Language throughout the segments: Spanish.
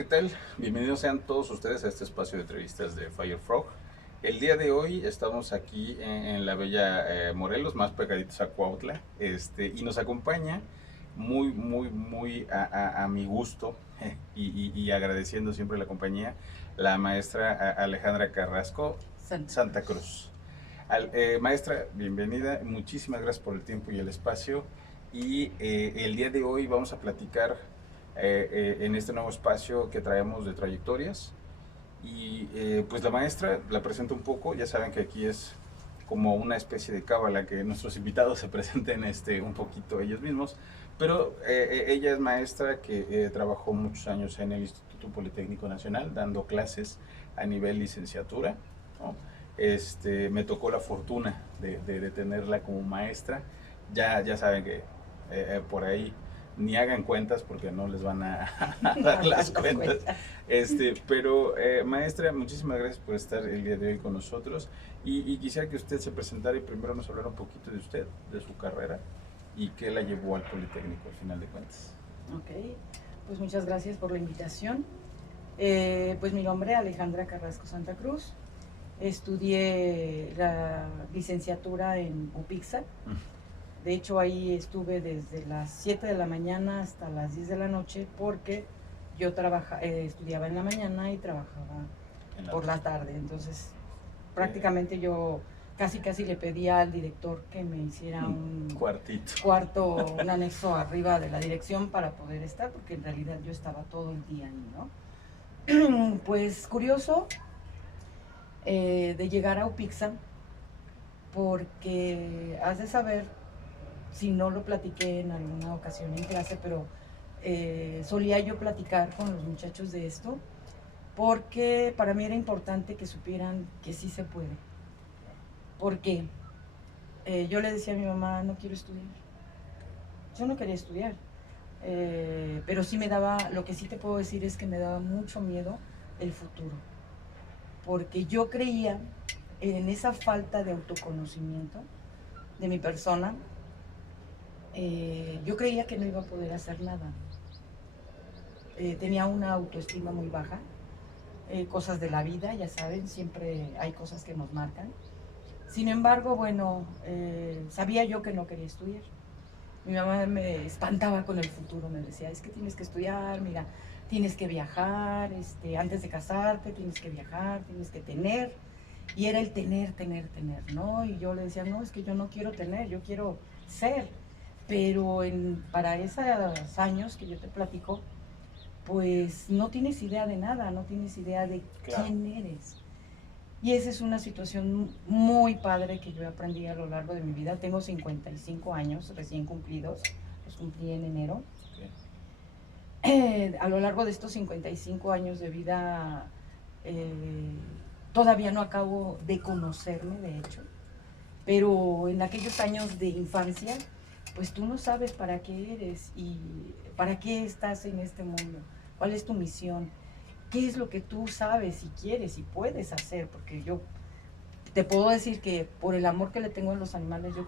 ¿qué tal? Bienvenidos sean todos ustedes a este espacio de entrevistas de Firefrog. El día de hoy estamos aquí en la bella Morelos, más pegaditos a Cuautla, y nos acompaña muy a mi gusto y agradeciendo siempre la compañía, la maestra Alejandra Carrasco Santa Cruz. Maestra, bienvenida, muchísimas gracias por el tiempo y el espacio. Y el día de hoy vamos a platicar en este nuevo espacio que traemos de trayectorias. Y pues la maestra la presento un poco, ya saben que aquí es como una especie de cábala que nuestros invitados se presenten un poquito ellos mismos, pero ella es maestra que trabajó muchos años en el Instituto Politécnico Nacional dando clases a nivel licenciatura, ¿no? Me tocó la fortuna de tenerla como maestra. Ya saben que por ahí ni hagan cuentas porque no les van a dar las cuentas. Pero maestra, muchísimas gracias por estar el día de hoy con nosotros y quisiera que usted se presentara y primero nos hablara un poquito de usted, de su carrera y qué la llevó al Politécnico al final de cuentas. Ok, pues muchas gracias por la invitación. Pues mi nombre es Alejandra Carrasco Santa Cruz. Estudié la licenciatura en UPIXA. De hecho, ahí estuve desde las 7 de la mañana hasta las 10 de la noche porque yo estudiaba en la mañana y trabajaba por la tarde. Entonces, prácticamente yo casi le pedía al director que me hiciera un cuarto, un anexo arriba de la dirección para poder estar, porque en realidad yo estaba todo el día ahí, ¿no? Pues curioso de llegar a UPIXA, porque has de saber, si no lo platiqué en alguna ocasión en clase, pero solía yo platicar con los muchachos de esto, porque para mí era importante que supieran que sí se puede. Porque yo le decía a mi mamá, no quiero estudiar. Yo no quería estudiar, pero sí me daba, lo que sí te puedo decir es que me daba mucho miedo el futuro, porque yo creía en esa falta de autoconocimiento de mi persona. Yo creía que no iba a poder hacer nada. Tenía una autoestima muy baja, cosas de la vida, ya saben, siempre hay cosas que nos marcan. Sin embargo, bueno, sabía yo que no quería estudiar. Mi mamá me espantaba con el futuro, me decía, es que tienes que estudiar, mira, tienes que viajar, antes de casarte tienes que viajar, tienes que tener. Y era el tener, ¿no? Y yo le decía, no, es que yo no quiero tener, yo quiero ser. Pero para esos años que yo te platico, pues no tienes idea de nada, no tienes idea de quién eres. Y esa es una situación muy padre que yo aprendí a lo largo de mi vida. Tengo 55 años recién cumplidos, los cumplí en enero. A lo largo de estos 55 años de vida, todavía no acabo de conocerme, de hecho, pero en aquellos años de infancia, pues tú no sabes para qué eres y para qué estás en este mundo, cuál es tu misión, qué es lo que tú sabes y quieres y puedes hacer, porque yo te puedo decir que por el amor que le tengo a los animales, yo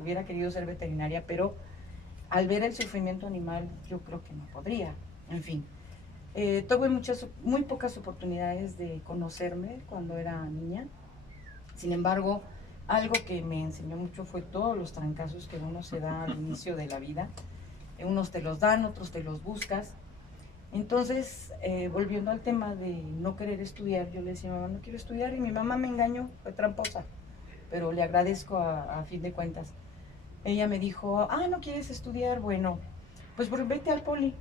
hubiera querido ser veterinaria, pero al ver el sufrimiento animal, yo creo que no podría. En fin, tuve muy pocas oportunidades de conocerme cuando era niña. Sin embargo, algo que me enseñó mucho fue todos los trancazos que uno se da al inicio de la vida. Unos te los dan, otros te los buscas. Entonces, volviendo al tema de no querer estudiar, yo le decía a mi mamá, no quiero estudiar, y mi mamá me engañó, fue tramposa, pero le agradezco a fin de cuentas. Ella me dijo, no quieres estudiar, bueno, pues vete al poli.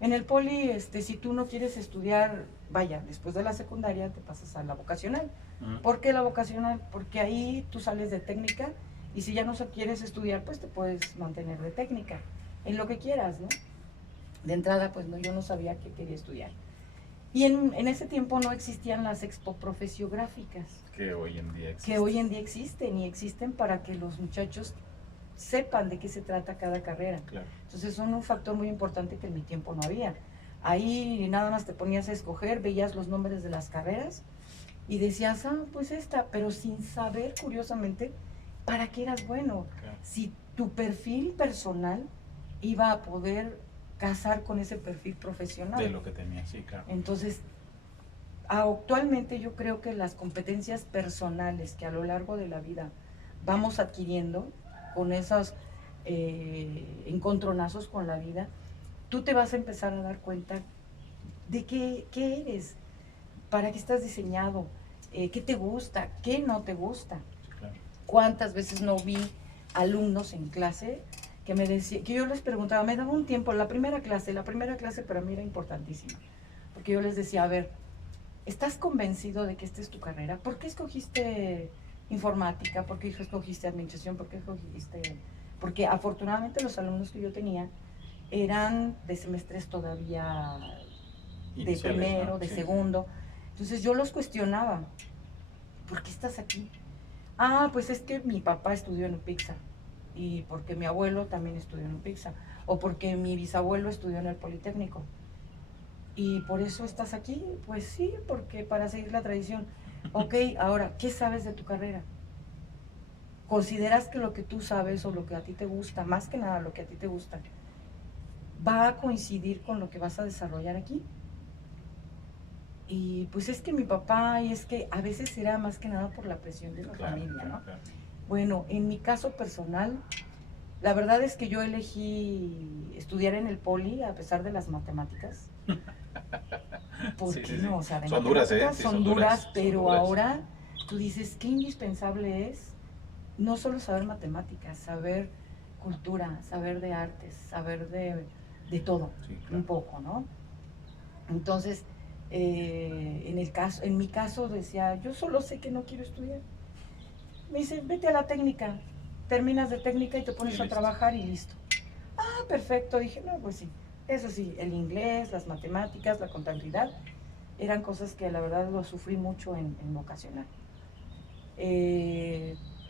En el poli, si tú no quieres estudiar, vaya, después de la secundaria te pasas a la vocacional. ¿Por qué la vocacional? Porque ahí tú sales de técnica y si ya no quieres estudiar, pues te puedes mantener de técnica, en lo que quieras, ¿no? De entrada, pues no, yo no sabía que quería estudiar. Y en ese tiempo no existían las expoprofesiográficas. Que hoy en día existen. Que hoy en día existen y existen para que los muchachos sepan de qué se trata cada carrera. Claro. Entonces son un factor muy importante que en mi tiempo no había. Ahí nada más te ponías a escoger, veías los nombres de las carreras y decías, pues esta, pero sin saber, curiosamente, para qué eras bueno. Claro. Si tu perfil personal iba a poder casar con ese perfil profesional. De lo que tenía, sí, claro. Entonces, actualmente yo creo que las competencias personales que a lo largo de la vida vamos adquiriendo con esos encontronazos con la vida, tú te vas a empezar a dar cuenta de qué eres, para qué estás diseñado, qué te gusta, qué no te gusta. Sí, claro. ¿Cuántas veces no vi alumnos en clase que me decían, que yo les preguntaba, me daba un tiempo, la primera clase para mí era importantísima, porque yo les decía, a ver, ¿estás convencido de que esta es tu carrera? ¿Por qué escogiste informática? ¿Por qué escogiste administración? ¿Por qué escogiste...? Porque afortunadamente los alumnos que yo tenía eran de semestres todavía de Iniciales, primero, ¿no? de Sí. segundo. Entonces yo los cuestionaba, ¿por qué estás aquí? Ah, pues es que mi papá estudió en UPIXA y porque mi abuelo también estudió en UPIXA o porque mi bisabuelo estudió en el Politécnico. ¿Y por eso estás aquí? Pues sí, porque para seguir la tradición. Ok, ahora, ¿qué sabes de tu carrera? ¿Consideras que lo que tú sabes o lo que a ti te gusta, más que nada lo que a ti te gusta, va a coincidir con lo que vas a desarrollar aquí? Y pues es que mi papá, y es que a veces era más que nada por la presión de la familia, ¿no? Claro. Bueno, en mi caso personal, la verdad es que yo elegí estudiar en el Poli a pesar de las matemáticas. ¿Por qué no? O sea, de son duras, matemáticas sí, son duras, pero son duras. ahora tú dices, qué indispensable es no solo saber matemáticas, saber cultura, saber de artes, saber de todo, Sí, claro. un poco, ¿no? Entonces, en mi caso decía, yo solo sé que no quiero estudiar. Me dice, vete a la técnica, terminas de técnica y te pones a trabajar y listo. Ah, perfecto, dije, no, pues sí, eso sí, el inglés, las matemáticas, la contabilidad, eran cosas que la verdad lo sufrí mucho en vocacional.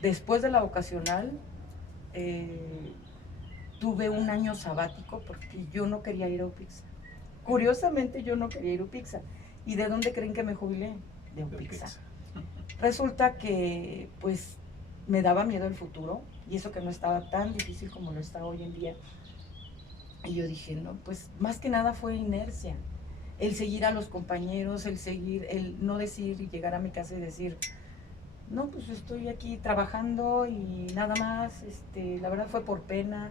Después de la vocacional, tuve un año sabático porque yo no quería ir a UPIXA. Curiosamente yo no quería ir a UPIXA. ¿Y de dónde creen que me jubilé? De UPIXA. Resulta que pues me daba miedo el futuro y eso que no estaba tan difícil como lo está hoy en día. Y yo dije, no, pues más que nada fue inercia. El seguir a los compañeros, el no decir y llegar a mi casa y decir, no, pues estoy aquí trabajando y nada más, la verdad fue por pena,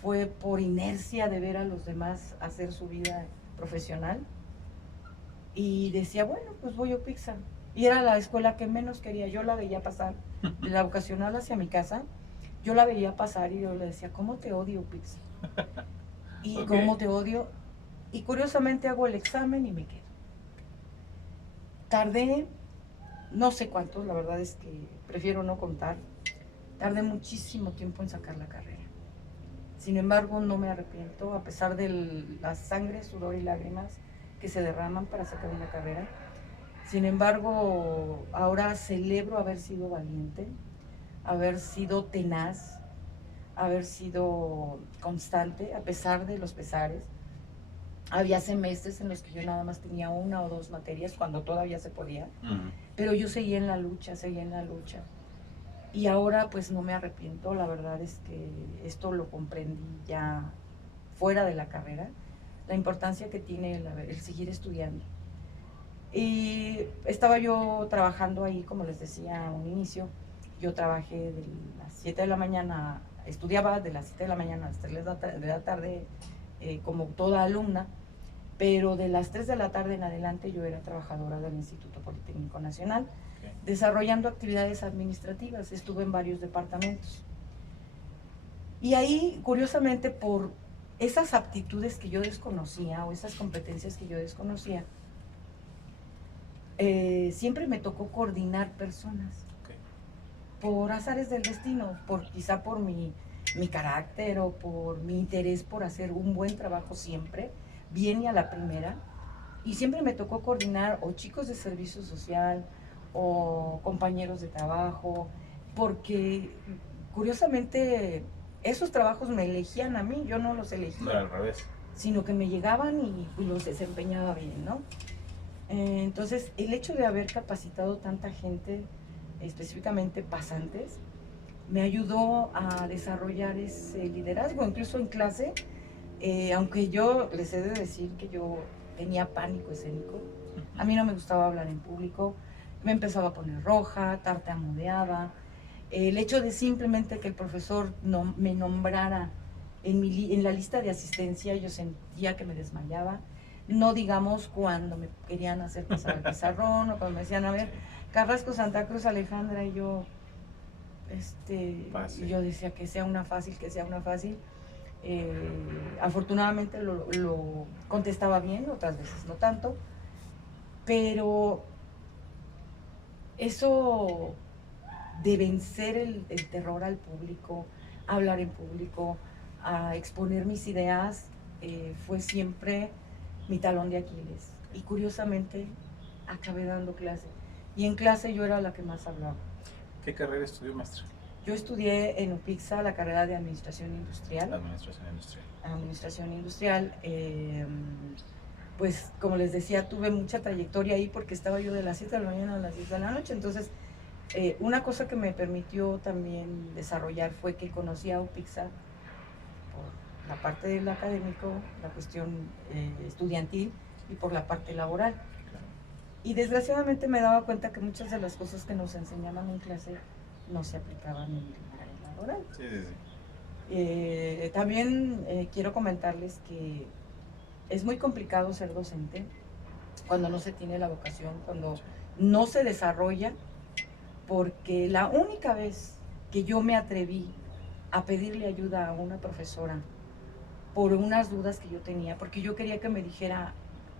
fue por inercia de ver a los demás hacer su vida profesional. Y decía, bueno, pues voy a UPIXA. Y era la escuela que menos quería. Yo la veía pasar de la vocacional hacia mi casa. Yo la veía pasar y yo le decía, ¿cómo te odio, UPIXA? Y Okay. ¿cómo te odio? Y curiosamente hago el examen y me quedo. Tardé, no sé cuántos, la verdad es que prefiero no contar. Tardé muchísimo tiempo en sacar la carrera. Sin embargo, no me arrepiento, a pesar de la sangre, sudor y lágrimas que se derraman para sacar una carrera. Sin embargo, ahora celebro haber sido valiente, haber sido tenaz, haber sido constante, a pesar de los pesares. Había semestres en los que yo nada más tenía 1 o 2 materias, cuando todavía se podía, pero yo seguía en la lucha, Y ahora pues no me arrepiento, la verdad es que esto lo comprendí ya fuera de la carrera, la importancia que tiene el seguir estudiando. Y estaba yo trabajando ahí, como les decía a un inicio, yo trabajé de las 7 de la mañana, estudiaba de las 7 de la mañana a las 3 de la tarde, como toda alumna, pero de las 3 de la tarde en adelante yo era trabajadora del Instituto Politécnico Nacional, desarrollando actividades administrativas, estuve en varios departamentos. Y ahí, curiosamente, por esas aptitudes que yo desconocía o esas competencias que yo desconocía, siempre me tocó coordinar personas. Por azares del destino, quizá por mi carácter o por mi interés por hacer un buen trabajo siempre, bien y a la primera. Y siempre me tocó coordinar o chicos de servicio social o compañeros de trabajo, porque curiosamente esos trabajos me elegían a mí, yo no los elegía. No, al revés. Sino que me llegaban y los desempeñaba bien, ¿no? Entonces, el hecho de haber capacitado tanta gente, específicamente pasantes, me ayudó a desarrollar ese liderazgo. Incluso en clase Aunque yo les he de decir que yo tenía pánico escénico, a mí no me gustaba hablar en público, me empezaba a poner roja, tartamudeaba. El hecho de simplemente que el profesor no, me nombrara en la lista de asistencia, yo sentía que me desmayaba. No digamos cuando me querían hacer pasar al pizarrón o cuando me decían, a ver, Carrasco, Santa Cruz, Alejandra, y yo, y yo decía que sea una fácil, que sea una fácil. Afortunadamente lo contestaba bien, otras veces no tanto, pero eso de vencer el terror al público, hablar en público, a exponer mis ideas, fue siempre mi talón de Aquiles. Y curiosamente acabé dando clase. Y en clase yo era la que más hablaba. ¿Qué carrera estudió, maestra? Yo estudié en UPIXA la carrera de Administración Industrial. Administración Industrial. Administración Industrial. Pues como les decía, tuve mucha trayectoria ahí porque estaba yo de las 7 de la mañana a las 10 de la noche. Entonces, una cosa que me permitió también desarrollar fue que conocí a UPIXA por la parte del académico, la cuestión estudiantil y por la parte laboral. Y desgraciadamente me daba cuenta que muchas de las cosas que nos enseñaban en clase no se aplicaban en el área laboral. Sí, sí, sí. También quiero comentarles que es muy complicado ser docente cuando no se tiene la vocación, cuando no se desarrolla, porque la única vez que yo me atreví a pedirle ayuda a una profesora por unas dudas que yo tenía, porque yo quería que me dijera,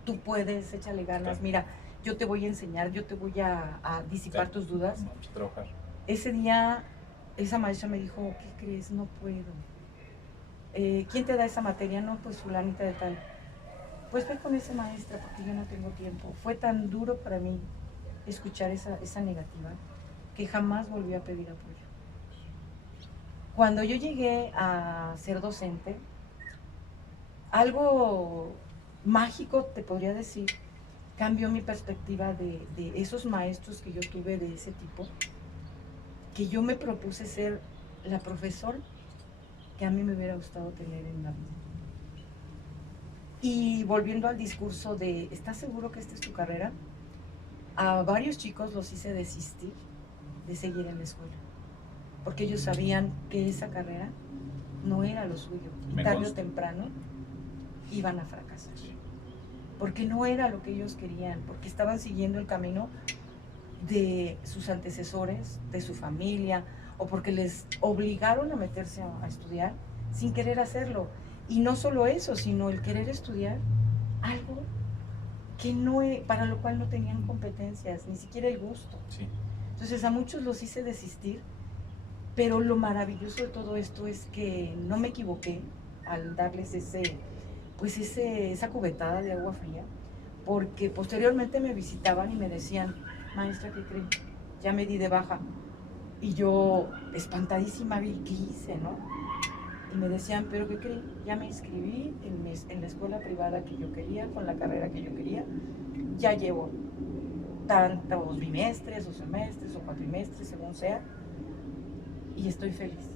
tú puedes, échale ganas, Claro. mira, yo te voy a enseñar, yo te voy a disipar Claro. tus dudas. Vamos a trabajar. Ese día, esa maestra me dijo, ¿qué crees? No puedo. ¿Quién te da esa materia? No, pues fulanita de tal. Pues ve con esa maestra porque yo no tengo tiempo. Fue tan duro para mí escuchar esa negativa que jamás volví a pedir apoyo. Cuando yo llegué a ser docente, algo mágico, te podría decir, cambió mi perspectiva de esos maestros que yo tuve de ese tipo, que yo me propuse ser la profesora que a mí me hubiera gustado tener en la vida. Y volviendo al discurso de, ¿estás seguro que esta es tu carrera? A varios chicos los hice desistir de seguir en la escuela, porque ellos sabían que esa carrera no era lo suyo, y tarde o temprano iban a fracasar, porque no era lo que ellos querían, porque estaban siguiendo el camino de sus antecesores, de su familia, o porque les obligaron a meterse a estudiar sin querer hacerlo. Y no solo eso, sino el querer estudiar algo que no, para lo cual no tenían competencias, ni siquiera el gusto. Sí. Entonces a muchos los hice desistir, pero lo maravilloso de todo esto es que no me equivoqué al darles esa cubetada de agua fría, porque posteriormente me visitaban y me decían, maestra, ¿qué cree? Ya me di de baja. Y yo, espantadísima, vi qué hice, ¿no? Y me decían, ¿pero qué cree? Ya me inscribí en la escuela privada que yo quería, con la carrera que yo quería. Ya llevo tantos bimestres, o semestres, o cuatrimestres, según sea, y estoy feliz.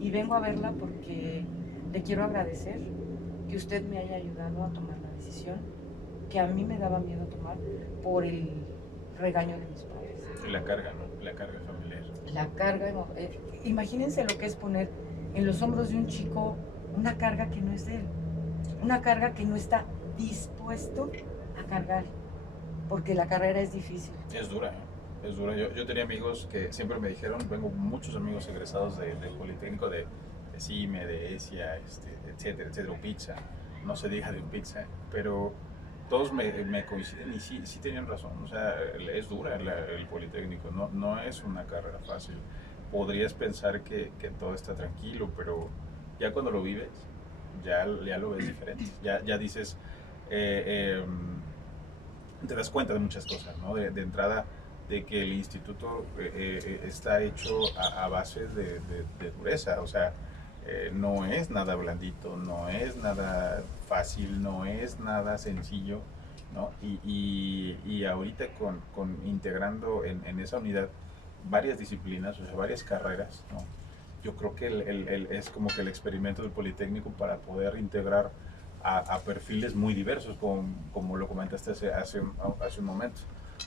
Y vengo a verla porque le quiero agradecer que usted me haya ayudado a tomar la decisión que a mí me daba miedo tomar por el regaño de mis padres. La carga, ¿no? La carga familiar. La carga, imagínense lo que es poner en los hombros de un chico una carga que no es de él, una carga que no está dispuesto a cargar, porque la carrera es difícil. Es dura, ¿eh? Es dura. Yo tenía amigos que siempre me dijeron, tengo muchos amigos egresados del Politécnico, de CIME, de ESIA, etcétera, etcétera, UPIXA, no se diga de UPIXA, pero todos me coinciden y sí tenían razón. O sea, es dura el Politécnico, no es una carrera fácil. Podrías pensar que todo está tranquilo, pero ya cuando lo vives, ya lo ves diferente. Ya dices, te das cuenta de muchas cosas, ¿no? De entrada, de que el instituto está hecho a base de dureza. O sea, no es nada blandito, no es nada fácil, no es nada sencillo, ¿no? Y ahorita integrando en esa unidad varias disciplinas, o sea, varias carreras, ¿no? yo creo que es como que el experimento del Politécnico para poder integrar a perfiles muy diversos, como lo comentaste hace un momento.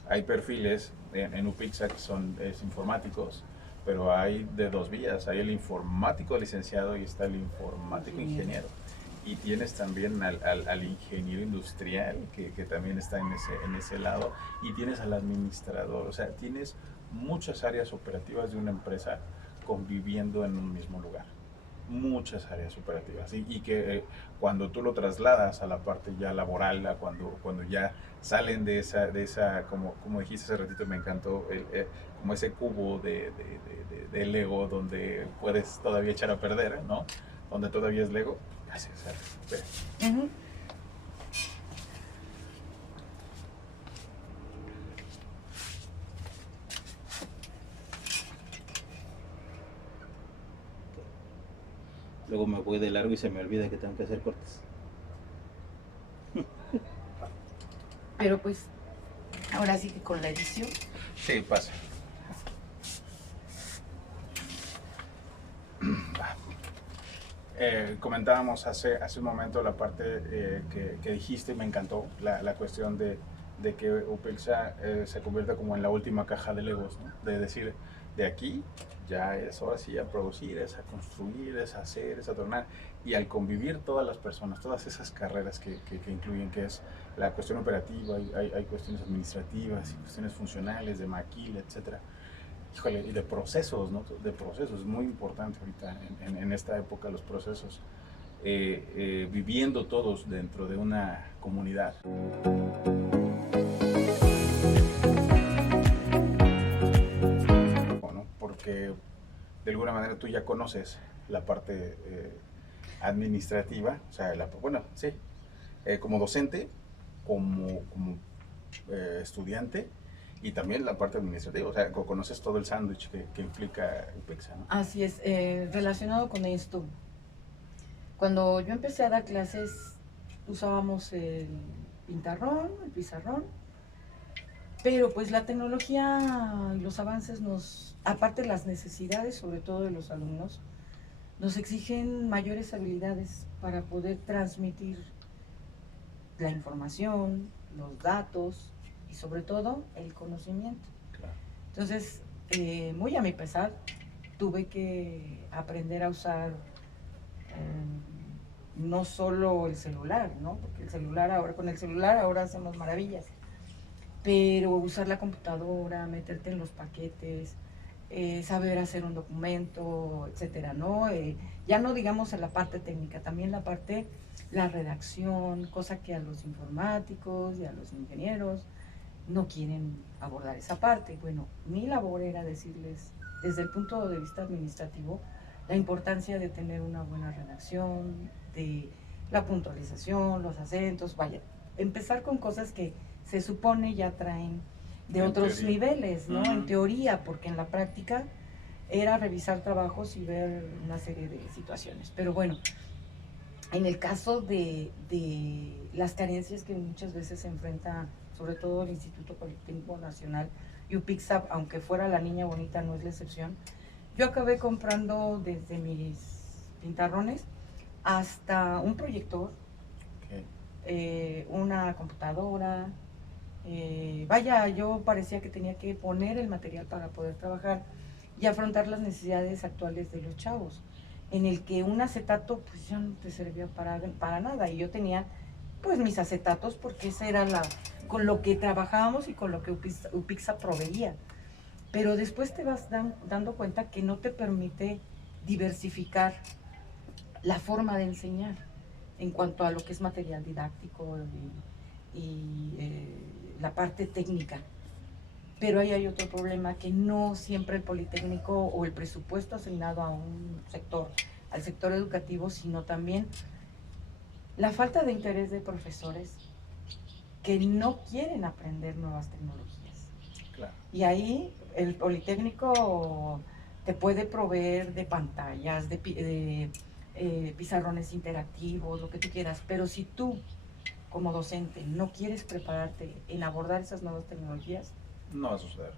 Hay perfiles en UPIXA que son informáticos, pero hay de dos vías, hay el informático licenciado y está el informático ingeniero. Y tienes también al ingeniero industrial, que también está en ese lado, y tienes al administrador, o sea, tienes muchas áreas operativas de una empresa conviviendo en un mismo lugar. Muchas áreas operativas y que cuando tú lo trasladas a la parte ya laboral, cuando ya salen de esa como dijiste hace ratito, me encantó, como ese cubo de Lego donde puedes todavía echar a perder, ¿no? Donde todavía es Lego, así es. Uh-huh. Luego me voy de largo y se me olvida que tengo que hacer cortes. Pero pues, ahora sí que con la edición. Sí, pasa. Comentábamos hace un momento la parte que dijiste y me encantó, la cuestión de que UPIXA se convierta como en la última caja de Legos, ¿no? De decir, de aquí ya es ahora sí a producir, es a construir, es a hacer, es a tornar, y al convivir todas las personas, todas esas carreras que incluyen, que es la cuestión operativa, hay cuestiones administrativas y cuestiones funcionales, de maquila, etcétera. Híjole, y de procesos, ¿no? De procesos, es muy importante ahorita en esta época los procesos, viviendo todos dentro de una comunidad. Bueno, porque de alguna manera tú ya conoces la parte administrativa, o sea, bueno, sí, como docente, como estudiante, y también la parte administrativa, o sea, conoces todo el sándwich que implica UPIXA, ¿no? Así es, relacionado con esto. Cuando yo empecé a dar clases, usábamos el pintarrón, el pizarrón, pero pues la tecnología y los avances aparte las necesidades, sobre todo de los alumnos, nos exigen mayores habilidades para poder transmitir la información, los datos y sobre todo el conocimiento. Claro. Entonces, muy a mi pesar, tuve que aprender a usar no solo el celular, ¿no? Porque con el celular ahora hacemos maravillas, pero usar la computadora, meterte en los paquetes, saber hacer un documento, etcétera, ¿no? Ya no digamos en la parte técnica, también la redacción, cosa que a los informáticos y a los ingenieros no quieren abordar esa parte. Bueno, mi labor era decirles, desde el punto de vista administrativo, la importancia de tener una buena redacción, de la puntualización, los acentos, vaya, empezar con cosas que se supone ya traen de otros niveles, ¿no? En teoría, porque en la práctica era revisar trabajos y ver una serie de situaciones. Pero bueno, en el caso de las carencias que muchas veces se enfrenta, sobre todo el Instituto Politécnico Nacional, y UPIXA, aunque fuera la niña bonita, no es la excepción, yo acabé comprando desde mis pintarrones hasta un proyector, una computadora. Vaya, yo parecía que tenía que poner el material para poder trabajar y afrontar las necesidades actuales de los chavos, en el que un acetato pues ya no te servía para nada, y yo tenía pues mis acetatos porque esa era con lo que trabajábamos y con lo que UPIXA proveía. Pero después te vas dando cuenta que no te permite diversificar la forma de enseñar en cuanto a lo que es material didáctico y la parte técnica. Pero ahí hay otro problema, que no siempre el Politécnico o el presupuesto asignado a un sector, al sector educativo, sino también la falta de interés de profesores que no quieren aprender nuevas tecnologías. Claro. Y ahí el Politécnico te puede proveer de pantallas, de pizarrones interactivos, lo que tú quieras, pero si tú como docente no quieres prepararte en abordar esas nuevas tecnologías, no va a suceder.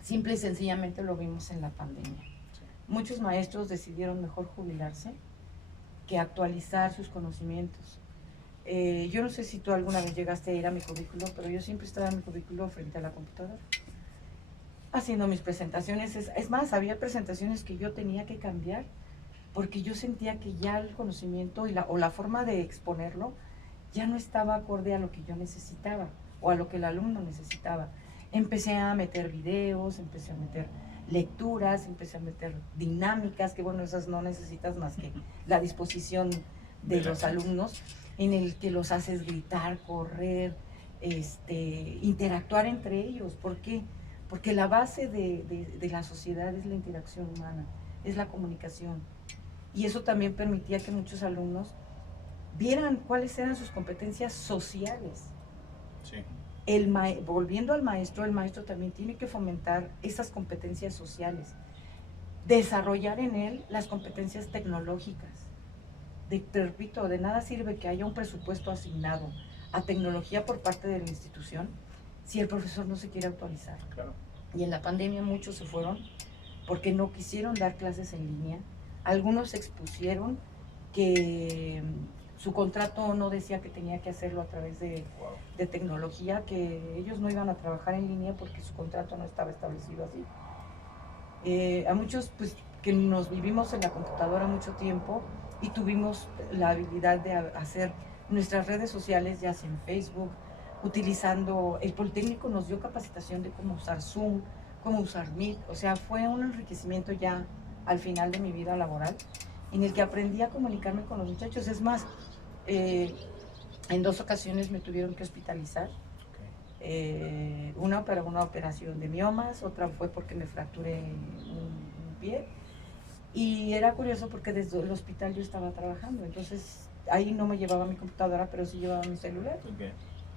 Simple y sencillamente lo vimos en la pandemia. Sí. muchos maestros decidieron mejor jubilarse que actualizar sus conocimientos. Yo no sé si tú alguna vez llegaste a ir a mi cubículo, pero yo siempre estaba en mi cubículo frente a la computadora, haciendo mis presentaciones. Es más, había presentaciones que yo tenía que cambiar porque yo sentía que ya el conocimiento o la forma de exponerlo ya no estaba acorde a lo que yo necesitaba o a lo que el alumno necesitaba. Empecé a meter videos, empecé a meter lecturas, empecé a meter dinámicas, que bueno, esas no necesitas más que la disposición de los alumnos, en el que los haces gritar, correr, interactuar entre ellos. ¿Por qué? Porque la base de la sociedad es la interacción humana, es la comunicación. Y eso también permitía que muchos alumnos vieran cuáles eran sus competencias sociales. Sí. Volviendo al maestro, el maestro también tiene que fomentar esas competencias sociales, desarrollar en él las competencias tecnológicas. Te repito, de nada sirve que haya un presupuesto asignado a tecnología por parte de la institución si el profesor no se quiere actualizar. Claro. Y en la pandemia muchos se fueron porque no quisieron dar clases en línea. Algunos expusieron que su contrato no decía que tenía que hacerlo a través de tecnología, que ellos no iban a trabajar en línea porque su contrato no estaba establecido así. A muchos, pues, que nos vivimos en la computadora mucho tiempo y tuvimos la habilidad de hacer nuestras redes sociales, ya sea en Facebook, utilizando, el Politécnico nos dio capacitación de cómo usar Zoom, cómo usar Meet, o sea, fue un enriquecimiento ya al final de mi vida laboral, en el que aprendí a comunicarme con los muchachos. Es más, en 2 ocasiones me tuvieron que hospitalizar, una para una operación de miomas, otra fue porque me fracturé un pie, y era curioso porque desde el hospital yo estaba trabajando, entonces ahí no me llevaba mi computadora, pero sí llevaba mi celular.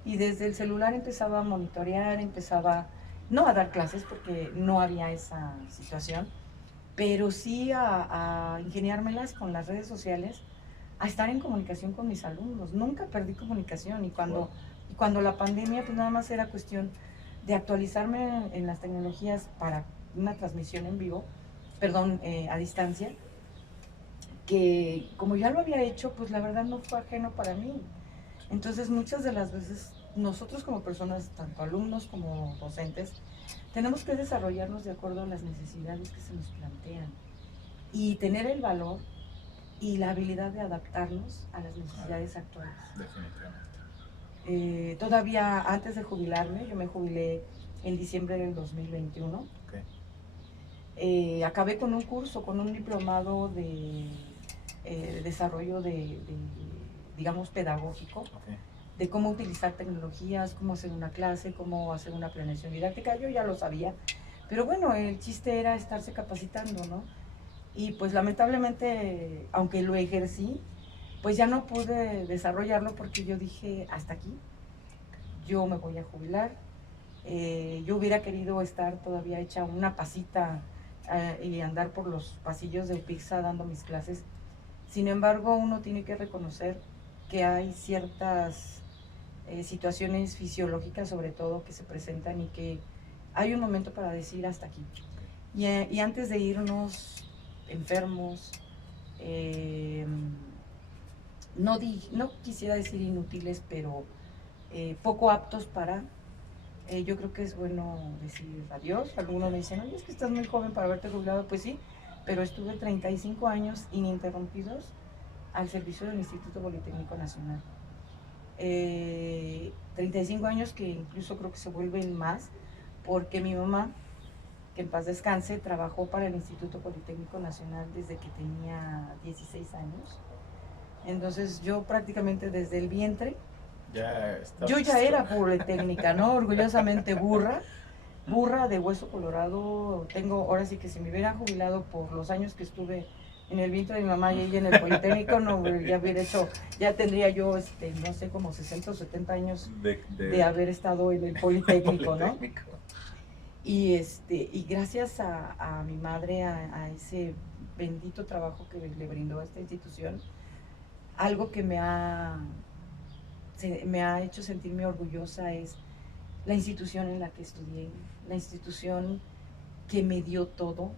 Y desde el celular empezaba a monitorear, empezaba, no a dar clases porque no había esa situación, pero sí a ingeniármelas con las redes sociales, a estar en comunicación con mis alumnos. Nunca perdí comunicación, y cuando la pandemia, pues nada más era cuestión de actualizarme en las tecnologías para una transmisión en vivo, perdón, a distancia, que como ya lo había hecho, pues la verdad no fue ajeno para mí. Entonces muchas de las veces nosotros como personas, tanto alumnos como docentes, tenemos que desarrollarnos de acuerdo a las necesidades que se nos plantean y tener el valor y la habilidad de adaptarnos a las necesidades actuales. Definitivamente. Todavía antes de jubilarme, yo me jubilé en diciembre del 2021. Acabé con un curso, con un diplomado de desarrollo digamos, pedagógico, de cómo utilizar tecnologías, cómo hacer una clase, cómo hacer una planeación didáctica. Yo ya lo sabía, pero bueno, el chiste era estarse capacitando, ¿no? Y pues lamentablemente, aunque lo ejercí, pues ya no pude desarrollarlo porque yo dije, hasta aquí, yo me voy a jubilar. Yo hubiera querido estar todavía hecha una pasita y andar por los pasillos de UPIXA dando mis clases. Sin embargo, uno tiene que reconocer que hay ciertas situaciones fisiológicas, sobre todo, que se presentan y que hay un momento para decir hasta aquí. Y antes de irnos enfermos, no quisiera decir inútiles, pero poco aptos para, yo creo que es bueno decir adiós. Algunos me dicen, oye, es que estás muy joven para haberte jubilado. Pues sí, pero estuve 35 años ininterrumpidos al servicio del Instituto Politécnico Nacional. 35 años que incluso creo que se vuelven más, porque mi mamá, que en paz descanse, trabajó para el Instituto Politécnico Nacional desde que tenía 16 años. Entonces yo prácticamente desde el vientre, yo ya era politécnica, ¿no? Orgullosamente burra de hueso colorado. Tengo, ahora sí que si me hubiera jubilado por los años que estuve en el vientre de mi mamá y ella en el Politécnico, no, ya hubiera hecho, ya tendría yo, no sé, como 60 o 70 años de haber estado en el Politécnico, ¿no? Y gracias a mi madre, a ese bendito trabajo que le brindó a esta institución, algo que me ha hecho sentirme orgullosa es la institución en la que estudié, la institución que me dio todo.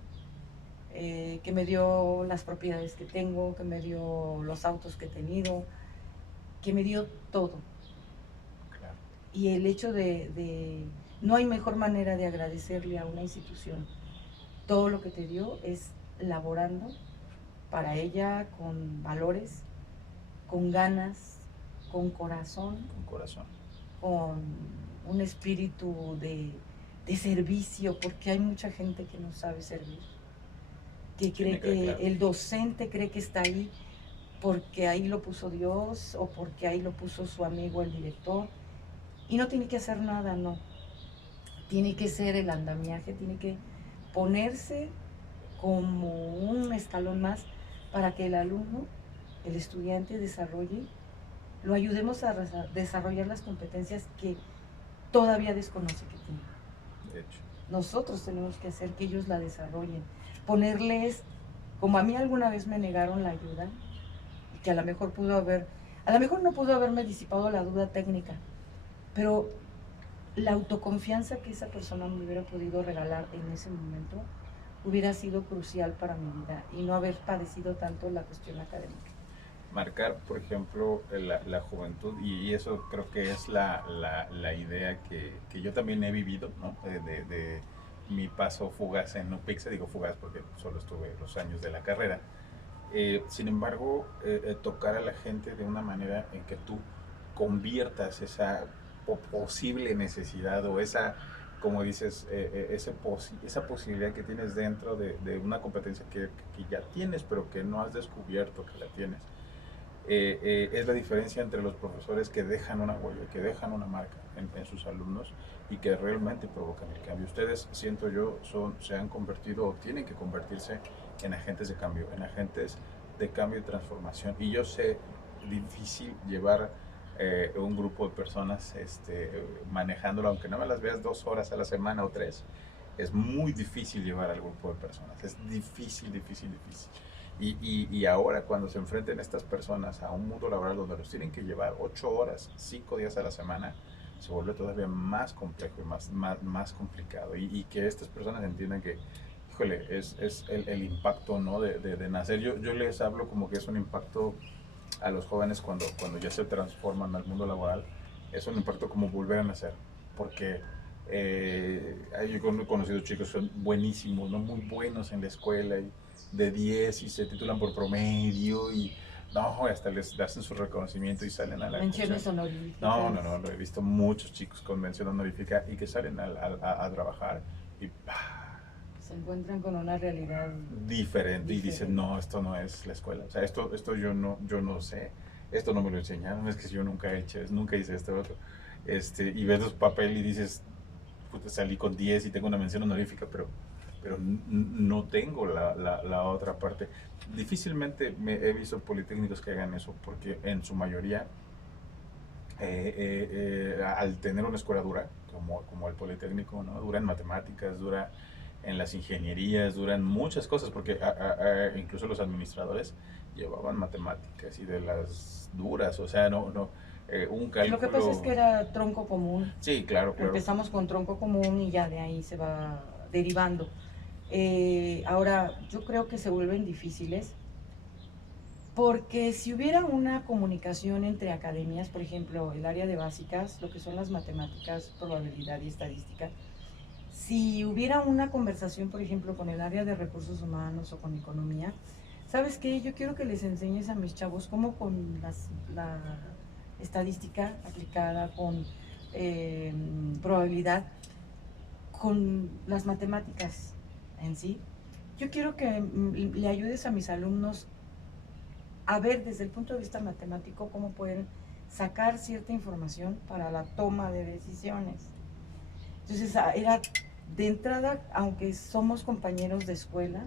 que me dio las propiedades que tengo, que me dio los autos que he tenido, que me dio todo. Claro. Y el hecho no hay mejor manera de agradecerle a una institución todo lo que te dio es laborando para ella con valores, con ganas, con corazón, Con corazón. con un espíritu de servicio, porque hay mucha gente que no sabe servir, que Sí, me cree queda que claro. el docente cree que está ahí porque ahí lo puso Dios o porque ahí lo puso su amigo el director, y no tiene que hacer nada, no. Tiene que ser el andamiaje, tiene que ponerse como un escalón más para que el alumno, el estudiante desarrolle, lo ayudemos a desarrollar las competencias que todavía desconoce que tiene. De hecho. Nosotros tenemos que hacer que ellos la desarrollen, ponerles, como a mí alguna vez me negaron la ayuda, y que a lo mejor no pudo haberme disipado la duda técnica, pero la autoconfianza que esa persona me hubiera podido regalar en ese momento hubiera sido crucial para mi vida y no haber padecido tanto la cuestión académica. Marcar, por ejemplo, la juventud, y eso creo que es la idea que yo también he vivido, ¿no? De mi paso fugaz en UPIXA, digo fugaz porque solo estuve los años de la carrera. Sin embargo, tocar a la gente de una manera en que tú conviertas esa posible necesidad o esa, como dices, esa posibilidad que tienes dentro de una competencia que ya tienes, pero que no has descubierto que la tienes. Es la diferencia entre los profesores que dejan una huella, que dejan una marca en sus alumnos y que realmente provocan el cambio. Ustedes, siento yo, se han convertido o tienen que convertirse en agentes de cambio, en agentes de cambio y transformación. Y yo sé, difícil llevar un grupo de personas manejándolo, aunque no me las veas 2 horas a la semana o 3, es muy difícil llevar al grupo de personas, es difícil, difícil, difícil. Y ahora cuando se enfrenten estas personas a un mundo laboral donde los tienen que llevar 8 horas, 5 días a la semana, se vuelve todavía más complejo y más complicado. Y que estas personas entiendan que, híjole, es el impacto, ¿no? de nacer. Yo les hablo como que es un impacto a los jóvenes cuando ya se transforman al mundo laboral, es un impacto como volver a nacer, porque yo he conocido chicos que son buenísimos, ¿no? Muy buenos en la escuela, y de 10 y se titulan por promedio y no, hasta les hacen su reconocimiento y salen a la Menciones honoríficas. No, he visto muchos chicos con mención honorífica y que salen a trabajar y se encuentran con una realidad diferente y dicen, no, esto no es la escuela, o sea, esto yo no sé, esto no me lo enseñaron, es que yo nunca hice esto otro. Y ves los papeles y dices, puta, salí con 10 y tengo una mención honorífica, pero no tengo la otra parte. Difícilmente me he visto politécnicos que hagan eso, porque en su mayoría, al tener una escuela dura, como el Politécnico, ¿no? Dura en matemáticas, dura en las ingenierías, duran muchas cosas, porque incluso los administradores llevaban matemáticas y de las duras, o sea, un cálculo. Lo que pasa es que era tronco común. Sí, claro. Empezamos con tronco común y ya de ahí se va derivando. Ahora, yo creo que se vuelven difíciles porque si hubiera una comunicación entre academias, por ejemplo, el área de básicas, lo que son las matemáticas, probabilidad y estadística, si hubiera una conversación, por ejemplo, con el área de recursos humanos o con economía, ¿sabes qué? Yo quiero que les enseñes a mis chavos cómo con la estadística aplicada, con probabilidad, con las matemáticas en sí. Yo quiero que le ayudes a mis alumnos a ver desde el punto de vista matemático cómo pueden sacar cierta información para la toma de decisiones. Entonces, era de entrada, aunque somos compañeros de escuela,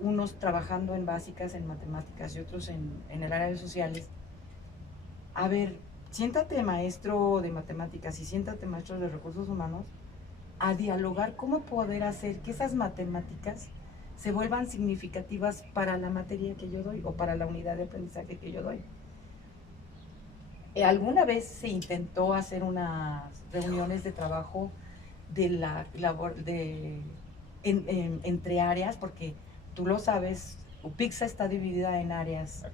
unos trabajando en básicas, en matemáticas y otros en el área de sociales, a ver, siéntate maestro de matemáticas y siéntate maestro de recursos humanos a dialogar cómo poder hacer que esas matemáticas se vuelvan significativas para la materia que yo doy o para la unidad de aprendizaje que yo doy. Alguna vez se intentó hacer unas reuniones de trabajo de entre áreas, porque tú lo sabes, UPIXA está dividida en áreas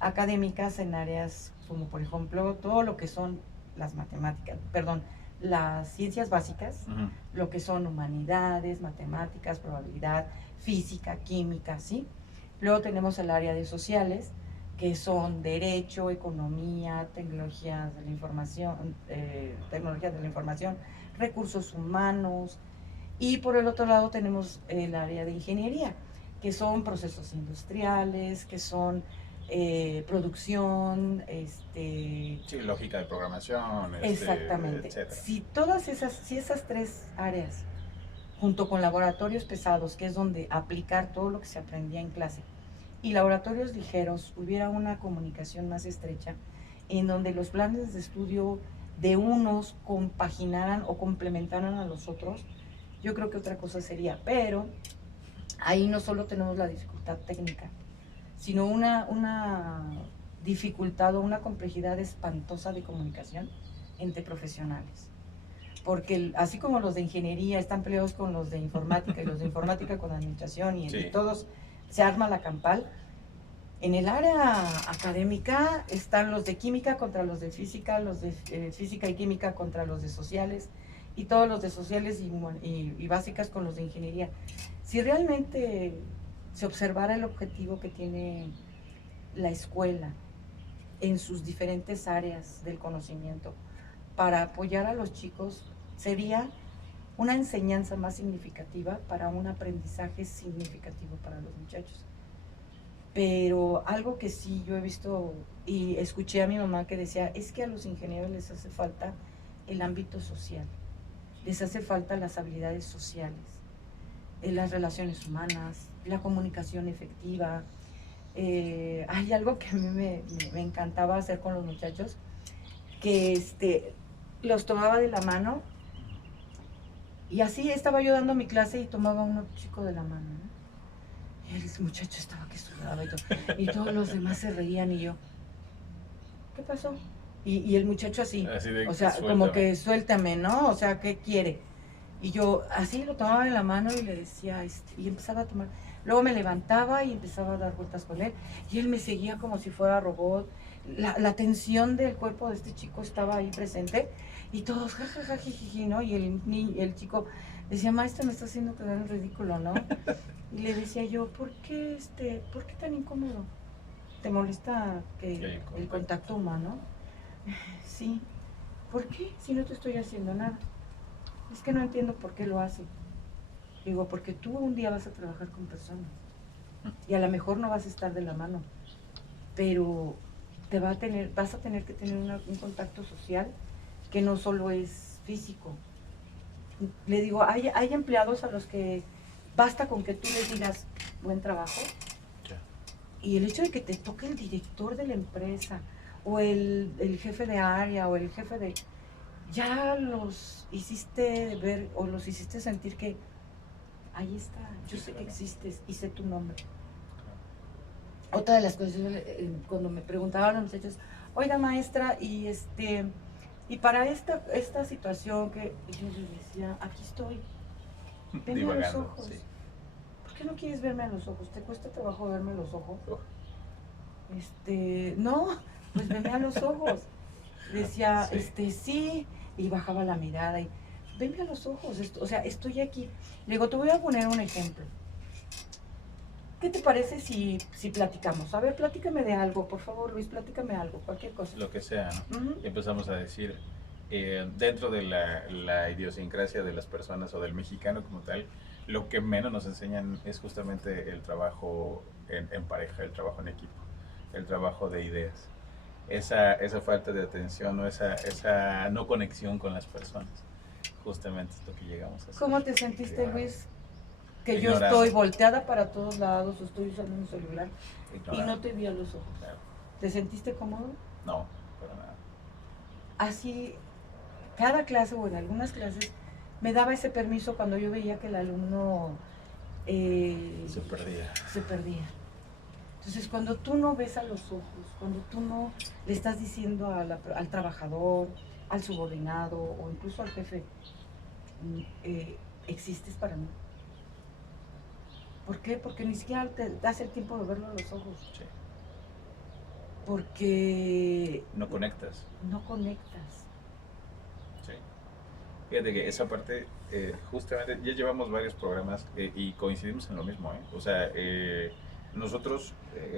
académicas, en áreas como por ejemplo todo lo que son las matemáticas, perdón, las ciencias básicas, lo que son humanidades, matemáticas, probabilidad, física, química, ¿sí? Luego tenemos el área de sociales, que son derecho, economía, tecnologías de la información, recursos humanos, y por el otro lado tenemos el área de ingeniería, que son procesos industriales, que son producción, sí, lógica de programación, exactamente. etcétera. Si esas tres áreas, junto con laboratorios pesados, que es donde aplicar todo lo que se aprendía en clase, y laboratorios ligeros, hubiera una comunicación más estrecha, en donde los planes de estudio de unos compaginaran o complementaran a los otros, yo creo que otra cosa sería. Pero ahí no solo tenemos la dificultad técnica, sino una dificultad o una complejidad espantosa de comunicación entre profesionales. Porque así como los de ingeniería están peleados con los de informática y los de informática con administración y, sí, y todos se arma la campal, en el área académica están los de química contra los de física, los de física y química contra los de sociales, y todos los de sociales y básicas con los de ingeniería. Si realmente se observara el objetivo que tiene la escuela en sus diferentes áreas del conocimiento para apoyar a los chicos, sería una enseñanza más significativa para un aprendizaje significativo para los muchachos. Pero algo que sí yo he visto y escuché a mi mamá que decía, es que a los ingenieros les hace falta el ámbito social, les hace falta las habilidades sociales, las relaciones humanas, la comunicación efectiva. Hay algo que a mí me encantaba hacer con los muchachos, que los tomaba de la mano, y así estaba yo dando mi clase y tomaba a un chico de la mano, ¿no? Y el muchacho estaba que sudaba y todos los demás se reían, y yo, ¿qué pasó? Y el muchacho así o sea, suéltame, como que suéltame, ¿no? O sea, ¿qué quiere? Y yo así lo tomaba de la mano y le decía, y empezaba a tomar. Luego me levantaba y empezaba a dar vueltas con él, y él me seguía como si fuera robot. La tensión del cuerpo de este chico estaba ahí presente, y todos, jajaja, jijiji, ¿no? Y el chico decía, maestra, me está haciendo quedar en ridículo, ¿no? Y le decía yo, ¿por qué tan incómodo? ¿Te molesta el contacto humano? Sí. ¿Por qué? Si no te estoy haciendo nada. Es que no entiendo por qué lo hace. Digo, porque tú un día vas a trabajar con personas y a lo mejor no vas a estar de la mano, pero vas a tener que tener un contacto social que no solo es físico. Le digo, hay empleados a los que basta con que tú les digas buen trabajo, y el hecho de que te toque el director de la empresa o el jefe de área o el jefe de... ya los hiciste ver o los hiciste sentir que ahí está, yo sé que existes y sé tu nombre. Otra de las cosas, cuando me preguntaban los muchachos, oiga maestra, y para esta situación que yo les decía, aquí estoy, venme a los ojos. Sí. ¿Por qué no quieres verme a los ojos? ¿Te cuesta trabajo verme a los ojos? No, pues venme a los ojos. Decía, sí. Sí, y bajaba la mirada y venme a los ojos, o sea, estoy aquí. Le digo, te voy a poner un ejemplo. ¿Qué te parece si platicamos? A ver, platícame de algo, por favor, Luis, platícame algo, cualquier cosa. Lo que sea, ¿no? Empezamos a decir, dentro de la idiosincrasia de las personas o del mexicano como tal, lo que menos nos enseñan es justamente el trabajo en pareja, el trabajo en equipo, el trabajo de ideas. Esa falta de atención o esa no conexión con las personas, justamente es lo que llegamos a hacer. ¿Cómo te sentiste, Luis? Que ignorado. Yo estoy volteada para todos lados, o estoy usando un celular ignorado. Y no te vi a los ojos. Claro. ¿Te sentiste cómodo? No, para nada. Así, cada clase o en algunas clases me daba ese permiso cuando yo veía que el alumno se perdía. Entonces, cuando tú no ves a los ojos, cuando tú no le estás diciendo al trabajador, al subordinado o incluso al jefe, existes para mí, ¿Por qué? Porque ni siquiera te das el tiempo de verlo a los ojos. Sí. Porque No conectas. no conectas. Sí. Fíjate que esa parte, justamente, ya llevamos varios programas y coincidimos en lo mismo, ¿eh? O sea, nosotros,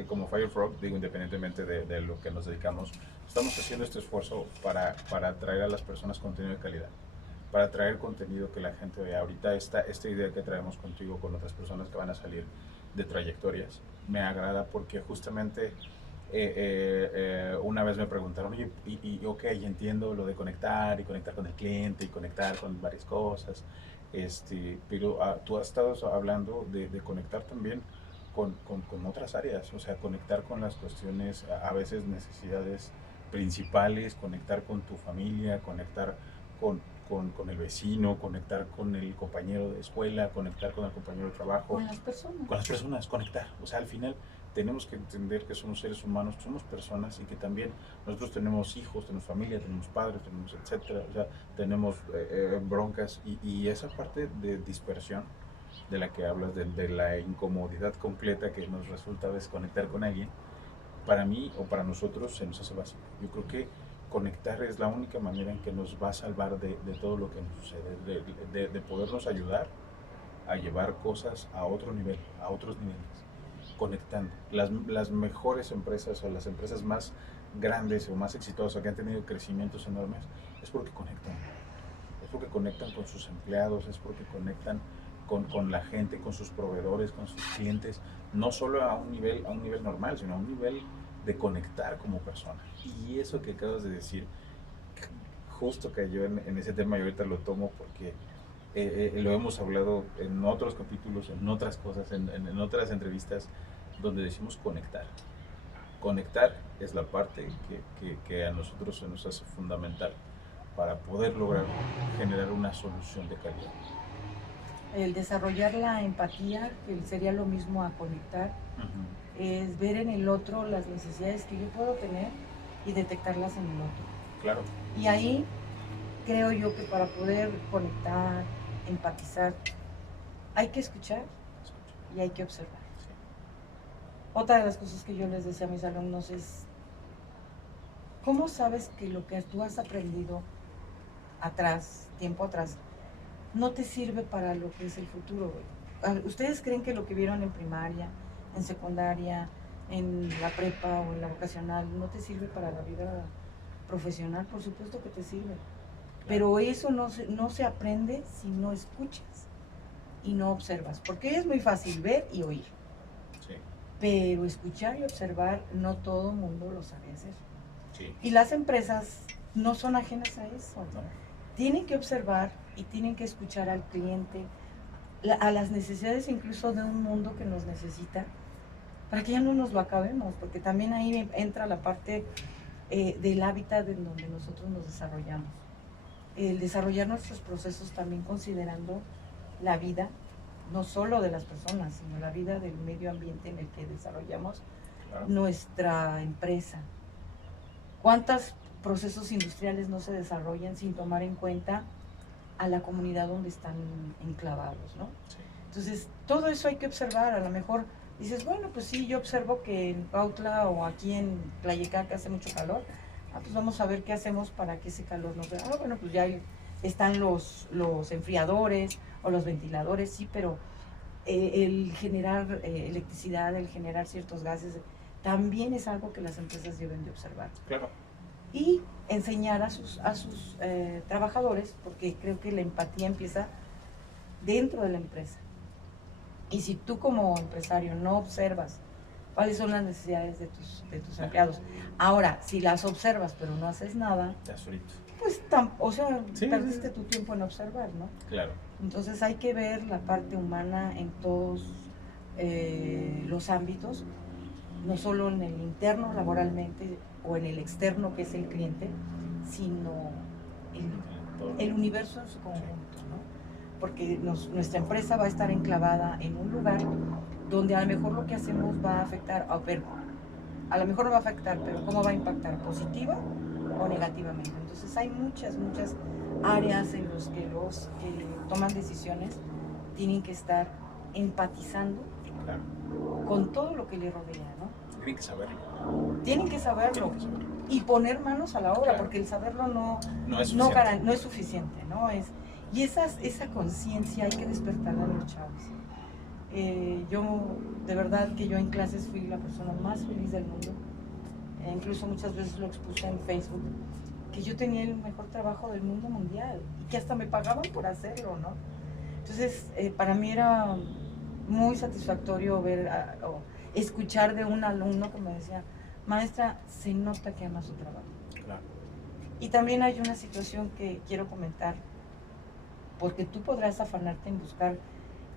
como Firefrog, digo, independientemente de lo que nos dedicamos, estamos haciendo este esfuerzo para traer a las personas contenido de calidad, para traer contenido que la gente vea. Ahorita esta idea que traemos contigo con otras personas que van a salir de trayectorias, me agrada porque justamente una vez me preguntaron, oye, ok, entiendo lo de conectar y conectar con el cliente y conectar con varias cosas, pero tú has estado hablando de conectar también con otras áreas, o sea, conectar con las cuestiones, a veces necesidades principales, conectar con tu familia, conectar con, con el vecino, conectar con el compañero de escuela, conectar con el compañero de trabajo. Con las personas, conectar. O sea, al final tenemos que entender que somos seres humanos, somos personas y que también nosotros tenemos hijos, tenemos familia, tenemos padres, tenemos etcétera, o sea, tenemos broncas y esa parte de dispersión de la que hablas, de la incomodidad completa que nos resulta desconectar con alguien, para mí o para nosotros se nos hace básico. Yo creo que conectar es la única manera en que nos va a salvar de todo lo que nos sucede, de podernos ayudar a llevar cosas a otro nivel, a otros niveles, conectando. Las mejores empresas o las empresas más grandes o más exitosas que han tenido crecimientos enormes es porque conectan. Es porque conectan con sus empleados, es porque conectan con la gente, con sus proveedores, con sus clientes, no solo a un nivel normal, sino a un nivel de conectar como persona. Y eso que acabas de decir, justo cayó en ese tema y ahorita lo tomo porque lo hemos hablado en otros capítulos, en otras cosas, en otras entrevistas, donde decimos conectar. Conectar es la parte que a nosotros se nos hace fundamental para poder lograr generar una solución de calidad. El desarrollar la empatía, que sería lo mismo a conectar, es ver en el otro las necesidades que yo puedo tener y detectarlas en el otro. Claro. Y ahí creo yo que para poder conectar, empatizar, hay que escuchar y hay que observar. Sí. Otra de las cosas que yo les decía a mis alumnos es, ¿cómo sabes que lo que tú has aprendido atrás, tiempo atrás, no te sirve para lo que es el futuro? ¿Ustedes creen que lo que vieron en primaria, en secundaria, en la prepa o en la vocacional no te sirve para la vida profesional? Por supuesto que te sirve. Pero eso no se aprende si no escuchas y no observas. Porque es muy fácil ver y oír. Sí. Pero escuchar y observar no todo el mundo lo sabe hacer. Sí. Y las empresas no son ajenas a eso. No. Tienen que observar y tienen que escuchar al cliente, a las necesidades incluso de un mundo que nos necesita, para que ya no nos lo acabemos, porque también ahí entra la parte del hábitat en donde nosotros nos desarrollamos. El desarrollar nuestros procesos también considerando la vida, no solo de las personas, sino la vida del medio ambiente en el que desarrollamos nuestra empresa. ¿Cuántos procesos industriales no se desarrollan sin tomar en cuenta a la comunidad donde están enclavados, ¿no? Sí. Entonces, todo eso hay que observar. A lo mejor dices, bueno, pues sí, yo observo que en Cuautla o aquí en Tlayecaca hace mucho calor. Pues vamos a ver qué hacemos para que ese calor no sea. Bueno, pues ya están los enfriadores o los ventiladores, sí, pero el generar electricidad, el generar ciertos gases, también es algo que las empresas deben de observar. Claro. Y enseñar a sus trabajadores, porque creo que la empatía empieza dentro de la empresa. Y si tú como empresario no observas cuáles son las necesidades de tus empleados, ahora, si las observas pero no haces nada, pues sí, perdiste tu tiempo en observar, ¿no? Claro. Entonces hay que ver la parte humana en todos los ámbitos, no solo en el interno laboralmente o en el externo que es el cliente, sino el universo en su conjunto, ¿no? Porque nuestra empresa va a estar enclavada en un lugar donde a lo mejor lo que hacemos va a afectar, a lo mejor no va a afectar, pero ¿cómo va a impactar? ¿Positiva o negativamente? Entonces hay muchas áreas en las que los que toman decisiones tienen que estar empatizando Claro. con todo lo que le rodea, ¿no? Tienen que saberlo. Tienen que saberlo Tienen que saberlo. y poner manos a la obra, Claro. porque el saberlo No es suficiente. no es suficiente, ¿no? Y esa conciencia hay que despertarla en los chavos. Yo, de verdad que yo en clases fui la persona más feliz del mundo. Incluso muchas veces lo expuse en Facebook, que yo tenía el mejor trabajo del mundo mundial y que hasta me pagaban por hacerlo, ¿no? Entonces, para mí era muy satisfactorio ver o escuchar de un alumno que me decía, maestra, se nota que ama su trabajo. Claro. Y también hay una situación que quiero comentar, porque tú podrás afanarte en buscar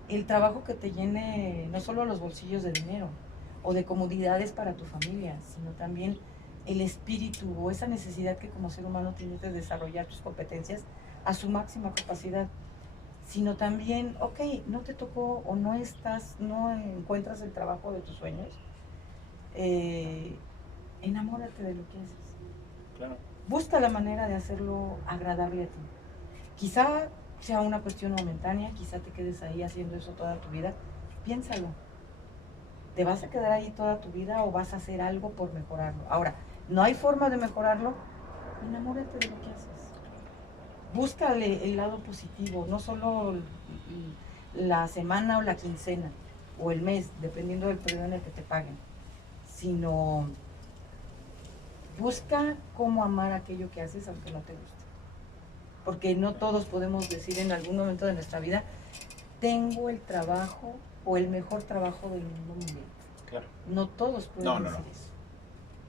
el trabajo que te llene no solo los bolsillos de dinero o de comodidades para tu familia, sino también el espíritu o esa necesidad que como ser humano tienes de desarrollar tus competencias a su máxima capacidad, sino también, ok, no te tocó o no encuentras el trabajo de tus sueños, enamórate de lo que haces. Claro. Busca la manera de hacerlo agradable a ti. Quizá sea una cuestión momentánea, quizá te quedes ahí haciendo eso toda tu vida. Piénsalo. ¿Te vas a quedar ahí toda tu vida o vas a hacer algo por mejorarlo? Ahora, no hay forma de mejorarlo, enamórate de lo que haces. Búscale el lado positivo, no solo la semana o la quincena o el mes, dependiendo del periodo en el que te paguen, sino busca cómo amar aquello que haces aunque no te guste. Porque no todos podemos decir en algún momento de nuestra vida, tengo el trabajo o el mejor trabajo del mundo mundial. Claro. No todos pueden decir eso.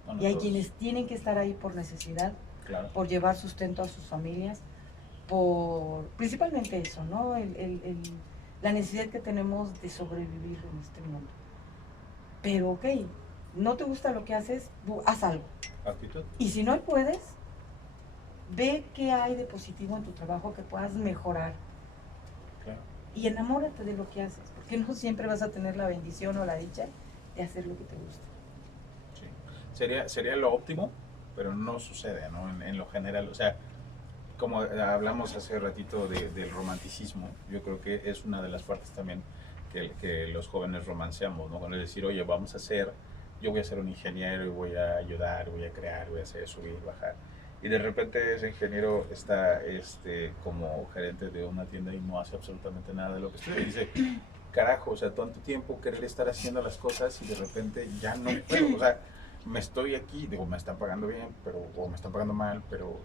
No, y hay todos. quienes tienen que estar ahí por necesidad, claro, por llevar sustento a sus familias, principalmente eso, ¿no? La necesidad que tenemos de sobrevivir en este mundo. Pero ok, no te gusta lo que haces, haz algo. actitud. Y si no puedes, ve qué hay de positivo en tu trabajo que puedas mejorar. Claro. Y enamórate de lo que haces, porque no siempre vas a tener la bendición o la dicha de hacer lo que te gusta. Sí. Sería lo óptimo, pero no sucede, ¿no? En lo general, o sea, como hablamos hace ratito del romanticismo, yo creo que es una de las partes también que los jóvenes romanceamos, ¿no? Cuando es decir, oye, yo voy a ser un ingeniero y voy a ayudar, voy a crear, voy a hacer subir, bajar. Y de repente ese ingeniero está como gerente de una tienda y no hace absolutamente nada de lo que estudia. Y dice, carajo, o sea, tanto tiempo querer estar haciendo las cosas y de repente ya no puedo, o sea, me estoy aquí, digo, me están pagando bien, o me están pagando mal, pero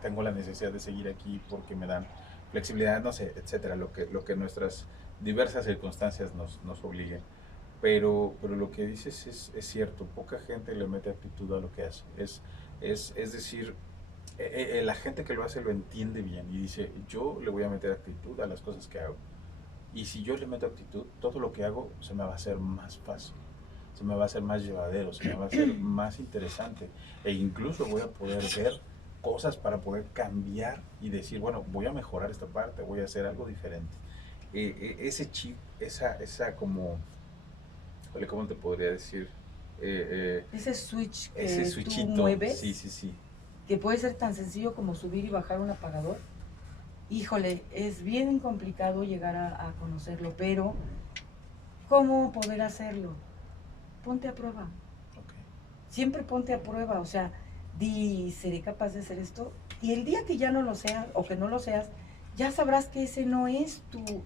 tengo la necesidad de seguir aquí porque me dan flexibilidad, no sé, etcétera, lo que nuestras diversas circunstancias nos obliguen. Pero lo que dices es cierto, poca gente le mete actitud a lo que hace. Es decir, la gente que lo hace lo entiende bien y dice, yo le voy a meter actitud a las cosas que hago. Y si yo le meto actitud, todo lo que hago se me va a hacer más fácil, se me va a hacer más llevadero, se me va a hacer más interesante. E incluso voy a poder ver cosas para poder cambiar y decir, bueno, voy a mejorar esta parte, voy a hacer algo diferente. Ese chip, esa como, ¿cómo te podría decir? Ese switch que ese tú switchito, mueves, sí. que puede ser tan sencillo como subir y bajar un apagador. Híjole, es bien complicado llegar a conocerlo, pero ¿cómo poder hacerlo? Ponte a prueba. Okay. Siempre ponte a prueba, o sea, ¿seré capaz de hacer esto? Y el día que ya no lo seas o que no lo seas, ya sabrás que ese no es tú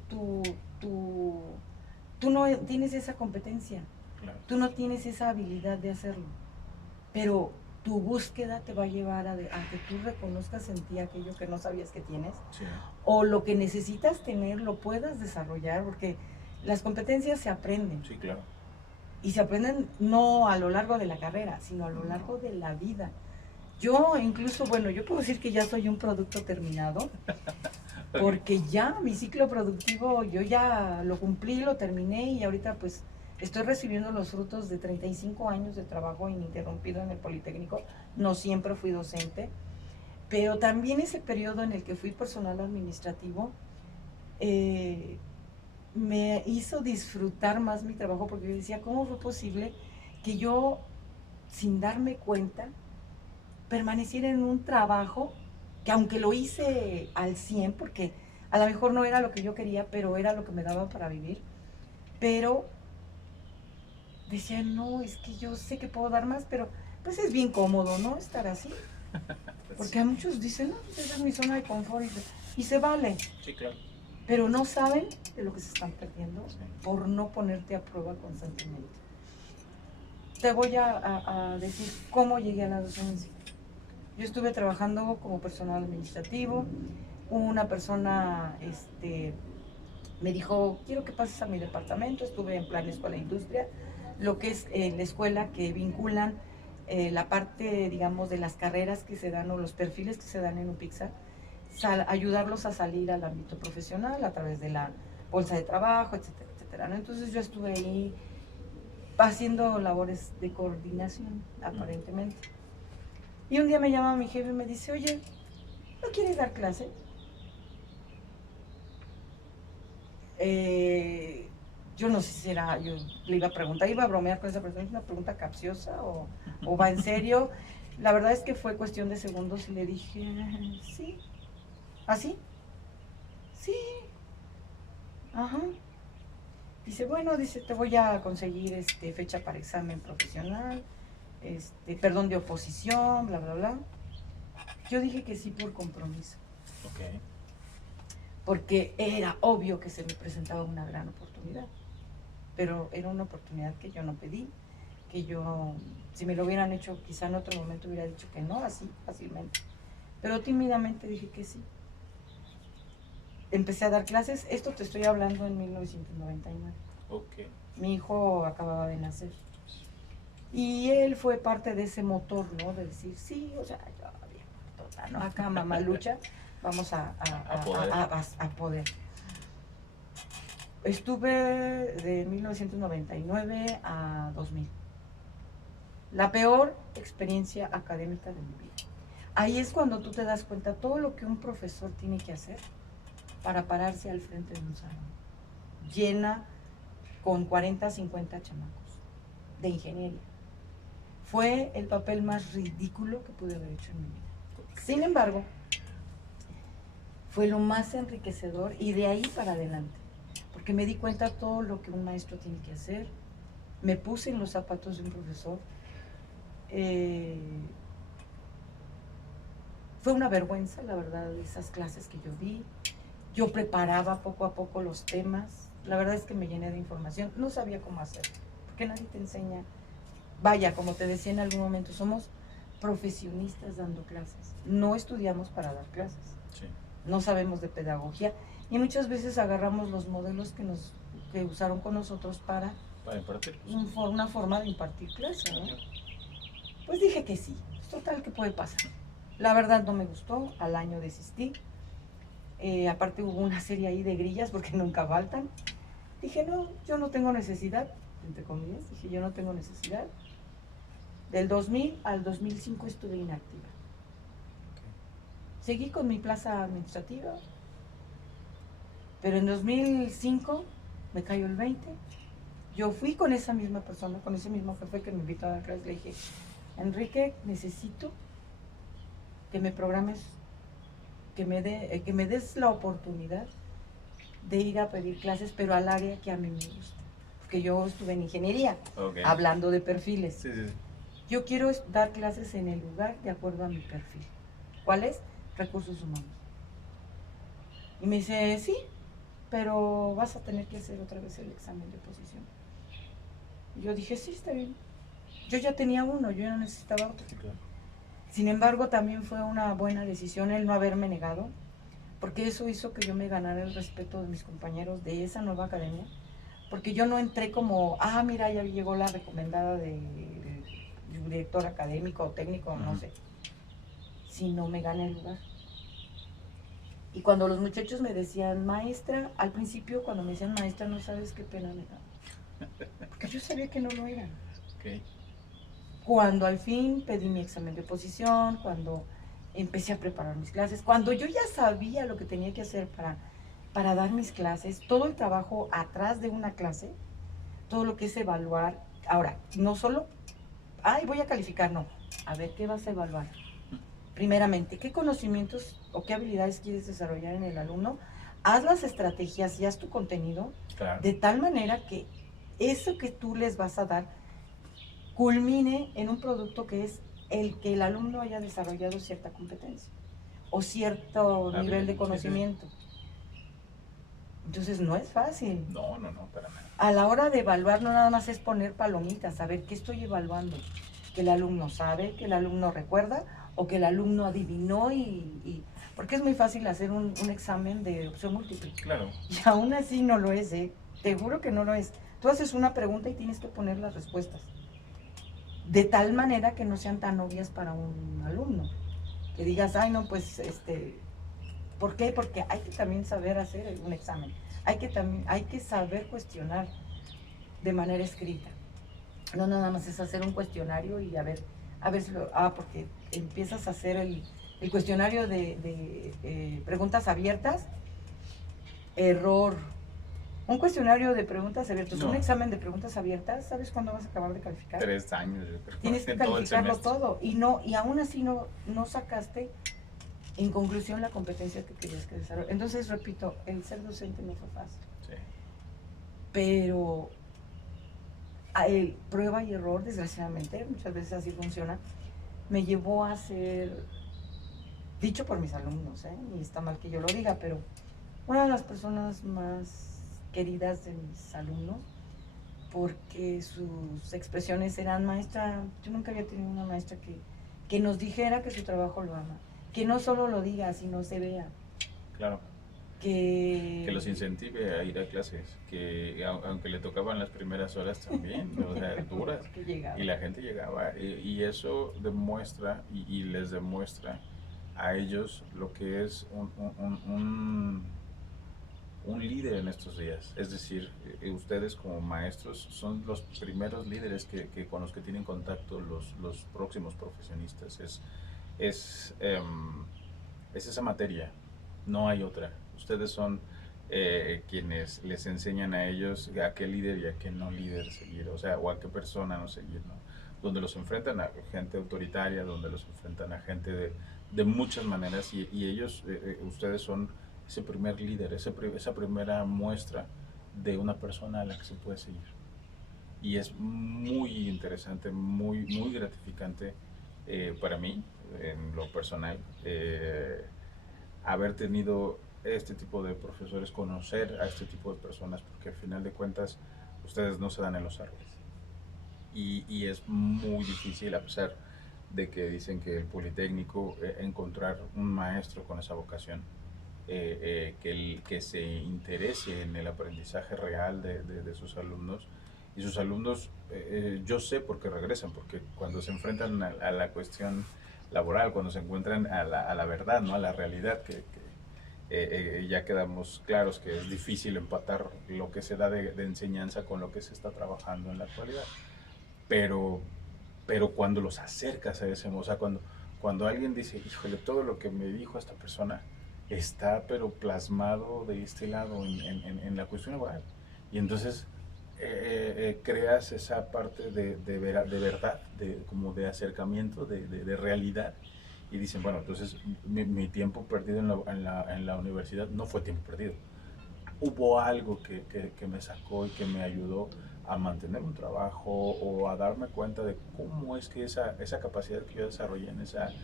no tienes esa competencia, Claro. tú no tienes esa habilidad de hacerlo, pero tu búsqueda te va a llevar a que tú reconozcas en ti aquello que no sabías que tienes, Sí. o lo que necesitas tener lo puedas desarrollar, porque las competencias se aprenden. Sí, claro. Y se aprenden no a lo largo de la carrera, sino a lo largo de la vida. Yo incluso, bueno, yo puedo decir que ya soy un producto terminado, porque ya mi ciclo productivo, yo ya lo cumplí, lo terminé y ahorita pues estoy recibiendo los frutos de 35 años de trabajo ininterrumpido en el Politécnico. No siempre fui docente, pero también ese periodo en el que fui personal administrativo me hizo disfrutar más mi trabajo, porque yo decía, ¿cómo fue posible que yo, sin darme cuenta, permaneciera en un trabajo que aunque lo hice al 100, porque a lo mejor no era lo que yo quería, pero era lo que me daba para vivir, pero decía, no, es que yo sé que puedo dar más, pero pues es bien cómodo, ¿no? Estar así. Porque a muchos dicen, no, pues esa es mi zona de confort y se vale. Sí, claro. Pero no saben de lo que se están perdiendo Sí. por no ponerte a prueba constantemente. Te voy a decir cómo llegué a la docencia. Yo estuve trabajando como personal administrativo. Una persona me dijo, quiero que pases a mi departamento. Estuve en plan escuela e industria, lo que es la escuela que vinculan la parte, digamos, de las carreras que se dan o los perfiles que se dan en UPIXA, ayudarlos a salir al ámbito profesional a través de la bolsa de trabajo, etcétera, etcétera, ¿no? Entonces yo estuve ahí haciendo labores de coordinación, aparentemente. Y un día me llama mi jefe y me dice, oye, ¿no quieres dar clase? Yo no sé si era, yo le iba a preguntar, iba a bromear con esa persona, ¿es una pregunta capciosa o va en serio? La verdad es que fue cuestión de segundos y le dije, sí. ¿Así? Sí. Ajá. Dice, bueno, dice, te voy a conseguir fecha para examen profesional, perdón, de oposición, bla, bla, bla. Yo dije que sí por compromiso. Ok. Porque era obvio que se me presentaba una gran oportunidad. Pero era una oportunidad que yo no pedí, que yo, si me lo hubieran hecho, quizá en otro momento hubiera dicho que no, así, fácilmente. Pero tímidamente dije que sí. Empecé a dar clases, esto te estoy hablando en 1999. Ok. Mi hijo acababa de nacer. Y él fue parte de ese motor, ¿no? De decir, sí, o sea, yo bien, total, ¿no? Acá mamá lucha, vamos a poder. Estuve de 1999 a 2000. La peor experiencia académica de mi vida. Ahí es cuando tú te das cuenta todo lo que un profesor tiene que hacer para pararse al frente de un salón. Llena con 40, 50 chamacos de ingeniería. Fue el papel más ridículo que pude haber hecho en mi vida. Sin embargo, fue lo más enriquecedor y de ahí para adelante, porque me di cuenta todo lo que un maestro tiene que hacer. Me puse en los zapatos de un profesor. Fue una vergüenza, la verdad, esas clases que yo di. Yo preparaba poco a poco los temas. La verdad es que me llené de información. No sabía cómo hacer, porque nadie te enseña. Vaya, como te decía en algún momento, somos profesionistas dando clases. No estudiamos para dar clases. Sí. No sabemos de pedagogía. Y muchas veces agarramos los modelos que usaron con nosotros para impartir. Una forma de impartir clases, ¿no? Pues dije que sí. Total, ¿qué puede pasar? La verdad no me gustó, al año desistí. Aparte hubo una serie ahí de grillas porque nunca faltan. Dije, no, yo no tengo necesidad, entre comillas, dije, yo no tengo necesidad. Del 2000 al 2005 estuve inactiva. Seguí con mi plaza administrativa, pero en 2005 me cayó el 20. Yo fui con esa misma persona, con ese mismo jefe que me invitó a dar clases, le dije, Enrique, necesito que me programes, que me des la oportunidad de ir a pedir clases, pero al área que a mí me gusta. Porque yo estuve en ingeniería, hablando de perfiles. Sí, sí. Yo quiero dar clases en el lugar de acuerdo a mi perfil. ¿Cuál es? Recursos humanos. Y me dice, sí, pero vas a tener que hacer otra vez el examen de posición. Y yo dije, sí, está bien. Yo ya tenía uno, yo no necesitaba otro. Sí, claro. Sin embargo, también fue una buena decisión el no haberme negado, porque eso hizo que yo me ganara el respeto de mis compañeros de esa nueva academia, porque yo no entré como, mira, ya llegó la recomendada del director académico o técnico, no sé, sino me gané el lugar. Y cuando los muchachos me decían, maestra, al principio cuando me decían maestra, no sabes qué pena me daba, porque yo sabía que no lo eran. Okay. Cuando al fin pedí mi examen de oposición, cuando empecé a preparar mis clases, cuando yo ya sabía lo que tenía que hacer para dar mis clases, todo el trabajo atrás de una clase, todo lo que es evaluar. Ahora, no solo, voy a calificar, no. A ver, ¿qué vas a evaluar? Primeramente, ¿qué conocimientos o qué habilidades quieres desarrollar en el alumno? Haz las estrategias y haz tu contenido, claro, de tal manera que eso que tú les vas a dar culmine en un producto que es el que el alumno haya desarrollado cierta competencia o cierto nivel de conocimiento. Entonces no es fácil. No, para nada. A la hora de evaluar no nada más es poner palomitas, saber qué estoy evaluando, que el alumno sabe, que el alumno recuerda o que el alumno adivinó porque es muy fácil hacer un examen de opción múltiple. Claro. Y aún así no lo es, te juro que no lo es. Tú haces una pregunta y tienes que poner las respuestas de tal manera que no sean tan obvias para un alumno. Que digas, ay no, pues ¿por qué? Porque hay que también saber hacer un examen. Hay que saber cuestionar de manera escrita. No nada más es hacer un cuestionario y a ver si porque empiezas a hacer el cuestionario de preguntas abiertas, error. Un cuestionario de preguntas abiertas, un examen de preguntas abiertas, ¿sabes cuándo vas a acabar de calificar? 3 años, yo creo. Tienes que calificarlo todo y aún así no sacaste en conclusión la competencia que querías que desarrollar. Entonces, repito, el ser docente no fue fácil. Sí. Pero prueba y error, desgraciadamente, muchas veces así funciona, me llevó a ser, dicho por mis alumnos, y está mal que yo lo diga, pero una de las personas más queridas de mis alumnos, porque sus expresiones eran: maestra, yo nunca había tenido una maestra que nos dijera que su trabajo lo ama, que no solo lo diga, sino se vea. Claro. Que los incentive a ir a clases, que aunque le tocaban las primeras horas también, o sea, duras, y la gente llegaba, y eso demuestra y les demuestra a ellos lo que es un líder en estos días. Es decir, ustedes como maestros son los primeros líderes que con los que tienen contacto los próximos profesionistas. Es esa materia, no hay otra. Ustedes son quienes les enseñan a ellos a qué líder y a qué no líder seguir, o sea, o a qué persona no seguir, ¿no? Donde los enfrentan a gente autoritaria, donde los enfrentan a gente de muchas maneras, y ellos, ustedes son ese primer líder, esa primera muestra de una persona a la que se puede seguir. Y es muy interesante, muy gratificante para mí, en lo personal, haber tenido este tipo de profesores, conocer a este tipo de personas, porque al final de cuentas ustedes no se dan en los árboles. Y es muy difícil, a pesar de que dicen que el Politécnico, encontrar un maestro con esa vocación, que se interese en el aprendizaje real de sus alumnos. Y sus alumnos, yo sé porque regresan, porque cuando se enfrentan a la cuestión laboral, cuando se encuentran a la verdad, ¿no? A la realidad, ya quedamos claros que es difícil empatar lo que se da de enseñanza con lo que se está trabajando en la actualidad. Pero cuando los acercas a ese, o sea, cuando alguien dice, híjole, todo lo que me dijo esta persona está pero plasmado de este lado en la cuestión laboral, y entonces creas esa parte de verdad, como de acercamiento, de realidad, y dicen, bueno, entonces mi tiempo perdido en la universidad no fue tiempo perdido. Hubo algo que me sacó y que me ayudó a mantener un trabajo, o a darme cuenta de cómo es que esa capacidad que yo desarrollé en esas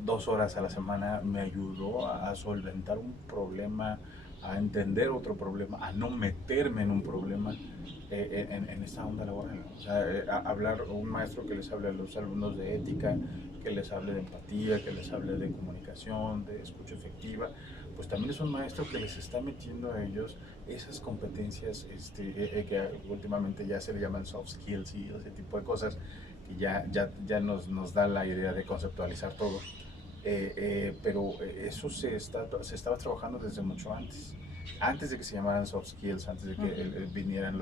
2 horas a la semana me ayudó a solventar un problema, a entender otro problema, a no meterme en un problema en esta onda laboral. O sea, hablar, un maestro que les hable a los alumnos de ética, que les hable de empatía, que les hable de comunicación, de escucha efectiva, pues también es un maestro que les está metiendo a ellos esas competencias que últimamente ya se le llaman soft skills y ese tipo de cosas, que ya nos da la idea de conceptualizar todo. Pero eso se estaba trabajando desde mucho antes de que se llamaran soft skills, antes de que vinieran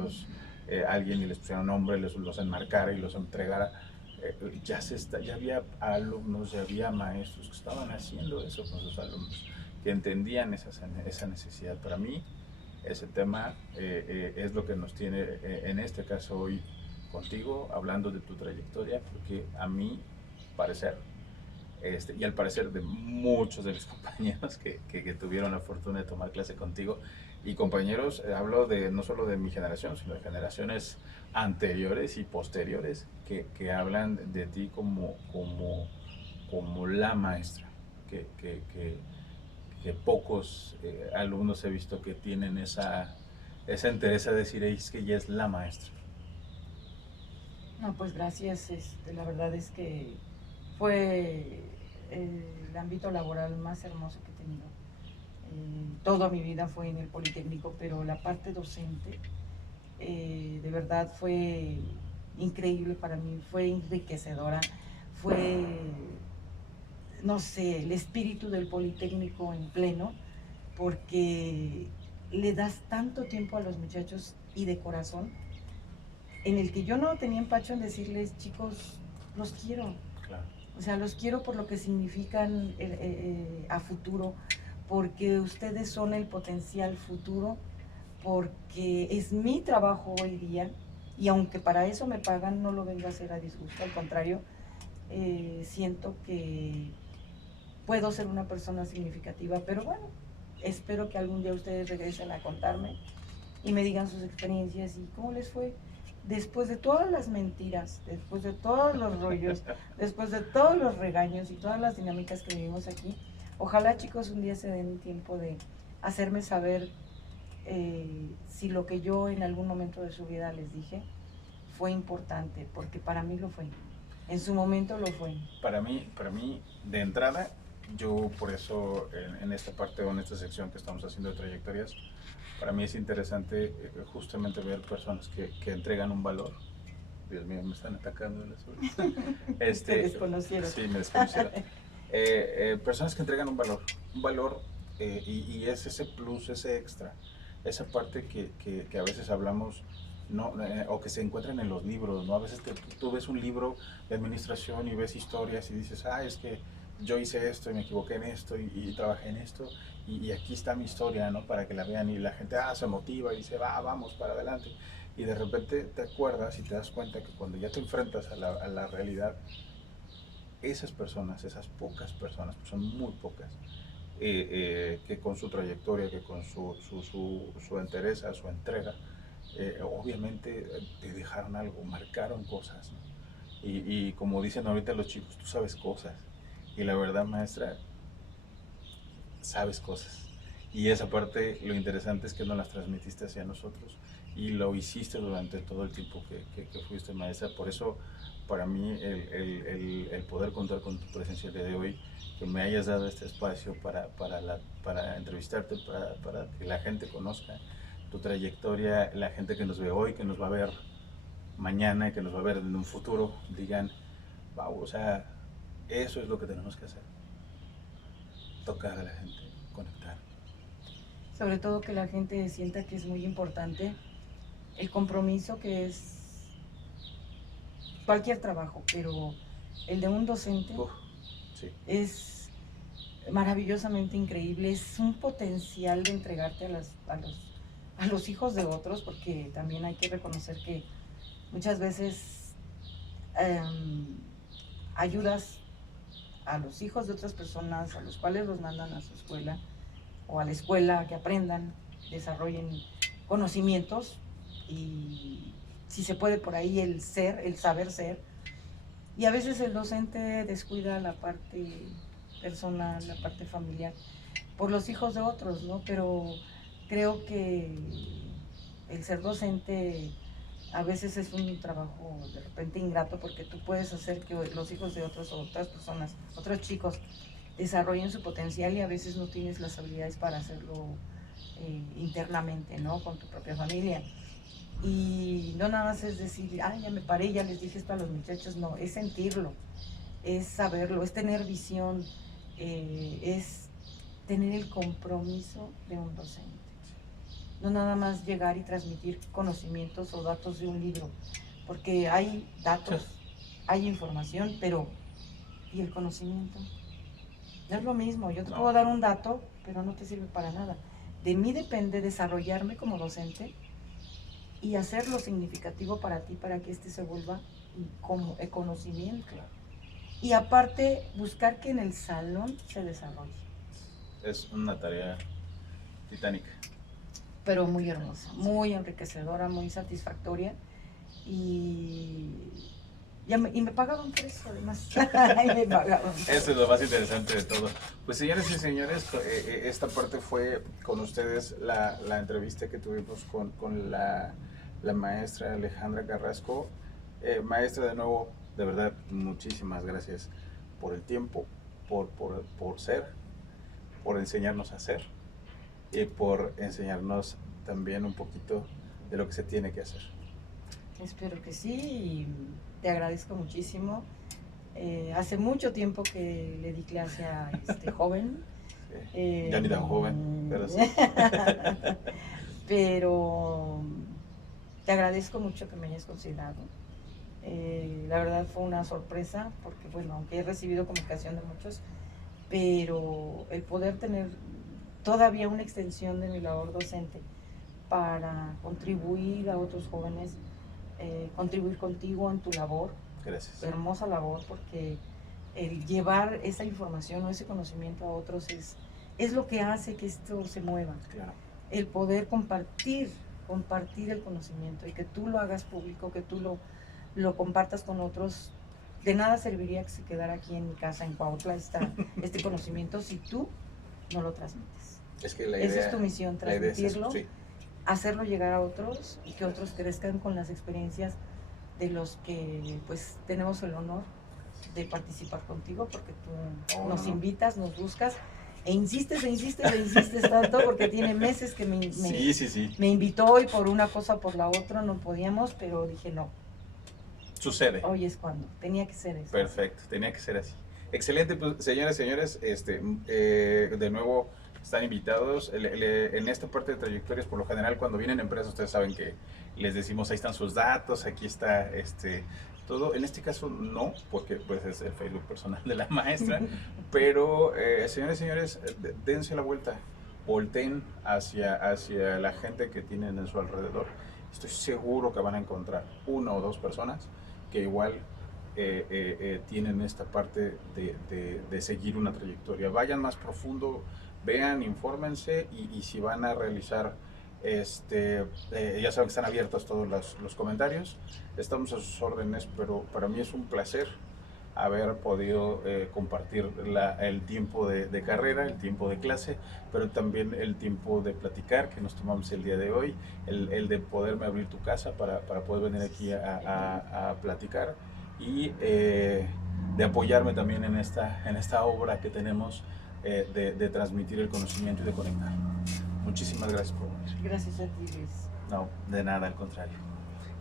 alguien y les pusiera un nombre, los enmarcara y los entregara. Ya había alumnos, ya había maestros que estaban haciendo eso con sus alumnos, que entendían esa necesidad. Para mí, ese tema es lo que nos tiene, en este caso hoy, contigo, hablando de tu trayectoria, porque a mi parecer, y al parecer de muchos de mis compañeros que tuvieron la fortuna de tomar clase contigo, Y compañeros, hablo de no solo de mi generación, sino de generaciones anteriores y posteriores que hablan de ti como la maestra, que, que, que, que pocos alumnos he visto que tienen esa interés a decir, es que ella es la maestra. No, pues gracias. La verdad es que fue el ámbito laboral más hermoso que he tenido. Toda mi vida fue en el Politécnico, pero la parte docente de verdad fue increíble para mí, fue enriquecedora, fue, no sé, el espíritu del Politécnico en pleno, porque le das tanto tiempo a los muchachos y de corazón, en el que yo no tenía empacho en decirles, chicos, los quiero. Claro. O sea, los quiero por lo que significan a futuro, porque ustedes son el potencial futuro, porque es mi trabajo hoy día, y aunque para eso me pagan, no lo vengo a hacer a disgusto, al contrario, siento que puedo ser una persona significativa, pero bueno, espero que algún día ustedes regresen a contarme y me digan sus experiencias y cómo les fue. Después de todas las mentiras, después de todos los rollos, después de todos los regaños y todas las dinámicas que vivimos aquí, ojalá chicos un día se den tiempo de hacerme saber si lo que yo en algún momento de su vida les dije fue importante, porque para mí lo fue. En su momento lo fue. Para mí de entrada, yo por eso en esta parte o en esta sección que estamos haciendo de trayectorias, para mí es interesante justamente ver personas que entregan un valor. Dios mío, me están atacando en las orejas. Te desconocieron. Sí, me desconocieron. Personas que entregan un valor y es ese plus, ese extra, esa parte que a veces hablamos no, o que se encuentran en los libros, ¿no? A veces tú ves un libro de administración y ves historias y dices, es que yo hice esto y me equivoqué en esto y trabajé en esto y aquí está mi historia, ¿no? Para que la vean y la gente se motiva y dice, vamos para adelante. Y de repente te acuerdas y te das cuenta que cuando ya te enfrentas a la realidad, esas personas, esas pocas personas, pues son muy pocas, que con su trayectoria, que con su entereza, su entrega, obviamente te dejaron algo, marcaron cosas, ¿no? Y como dicen ahorita los chicos, tú sabes cosas. Y la verdad, maestra, sabes cosas. Y esa parte, lo interesante es que no las transmitiste hacia nosotros y lo hiciste durante todo el tiempo que fuiste maestra. Por eso, para mí, el poder contar con tu presencia el día de hoy, que me hayas dado este espacio para entrevistarte, para que la gente conozca tu trayectoria, la gente que nos ve hoy, que nos va a ver mañana, que nos va a ver en un futuro, digan, wow, o sea, eso es lo que tenemos que hacer. Tocar a la gente, conectar. Sobre todo que la gente sienta que es muy importante el compromiso que es cualquier trabajo, pero el de un docente Sí. es maravillosamente increíble, es un potencial de entregarte a los hijos de otros, porque también hay que reconocer que muchas veces ayudas a los hijos de otras personas, a los cuales los mandan a su escuela o a la escuela a que aprendan, desarrollen conocimientos y si se puede por ahí el saber ser. Y a veces el docente descuida la parte personal, la parte familiar, por los hijos de otros, ¿no? Pero creo que el ser docente a veces es un trabajo de repente ingrato, porque tú puedes hacer que los hijos de otros o otras personas, otros chicos, desarrollen su potencial y a veces no tienes las habilidades para hacerlo internamente, ¿no? Con tu propia familia. Y no nada más es decir, ya me paré, ya les dije esto a los muchachos, no, es sentirlo, es saberlo, es tener visión, es tener el compromiso de un docente. No nada más llegar y transmitir conocimientos o datos de un libro, porque hay datos, hay información, pero ¿y el conocimiento? No es lo mismo, yo te puedo dar un dato, pero no te sirve para nada. De mí depende desarrollarme como docente y hacerlo significativo para ti, para que este se vuelva como conocimiento. Claro. Y aparte, buscar que en el salón se desarrolle. Es una tarea titánica. pero muy hermosa, muy enriquecedora, muy satisfactoria y, y me pagaban por eso además. Y me pagaban por Eso es lo más interesante de todo. Pues señores y señores, esta parte fue con ustedes la entrevista que tuvimos con la maestra Alejandra Carrasco. Maestra, de nuevo, de verdad, muchísimas gracias por el tiempo, por ser, por enseñarnos a hacer y por enseñarnos también un poquito de lo que se tiene que hacer. Espero que sí, y te agradezco muchísimo. Hace mucho tiempo que le di clase a este joven. Sí. Ya ni tan joven, pero sí. Pero te agradezco mucho que me hayas considerado. La verdad fue una sorpresa, porque bueno, aunque he recibido comunicación de muchos, pero el poder tener todavía una extensión de mi labor docente para contribuir a otros jóvenes, contribuir contigo en tu labor. Gracias. Hermosa labor, porque el llevar esa información o ese conocimiento a otros es lo que hace que esto se mueva. Claro. El poder compartir el conocimiento y que tú lo hagas público, que tú lo compartas con otros. De nada serviría que se quedara aquí en mi casa, en Cuautla, este conocimiento si tú no lo transmites. Es que la idea, esa es tu misión, transmitirlo, sí, hacerlo llegar a otros y que otros crezcan con las experiencias de los que pues tenemos el honor de participar contigo, porque tú nos invitas, nos buscas e insistes tanto, porque tiene meses que me invitó y por una cosa o por la otra no podíamos, pero dije no. Sucede. Hoy es cuando, tenía que ser eso. Perfecto, tenía que ser así. Excelente, pues señoras y señores, de nuevo están invitados. En esta parte de trayectorias, por lo general, cuando vienen empresas, ustedes saben que les decimos, ahí están sus datos, aquí está todo. En este caso no, porque pues es el Facebook personal de la maestra, pero señores y señores, dense la vuelta, volteen hacia la gente que tienen en su alrededor. Estoy seguro que van a encontrar una o dos personas que igual tienen esta parte de seguir una trayectoria. Vayan más profundo, vean, infórmense y si van a realizar, ya saben que están abiertos todos los comentarios, estamos a sus órdenes, pero para mí es un placer haber podido compartir el tiempo de carrera, el tiempo de clase, pero también el tiempo de platicar que nos tomamos el día de hoy, el de poderme abrir tu casa para poder venir aquí a platicar y de apoyarme también en esta obra que tenemos de transmitir el conocimiento y de conectar. Muchísimas gracias por venir. Gracias a ti, Luis. No, de nada, al contrario.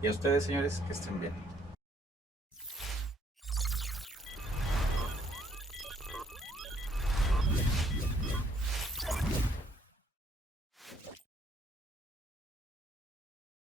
Y a ustedes, señores, que estén bien.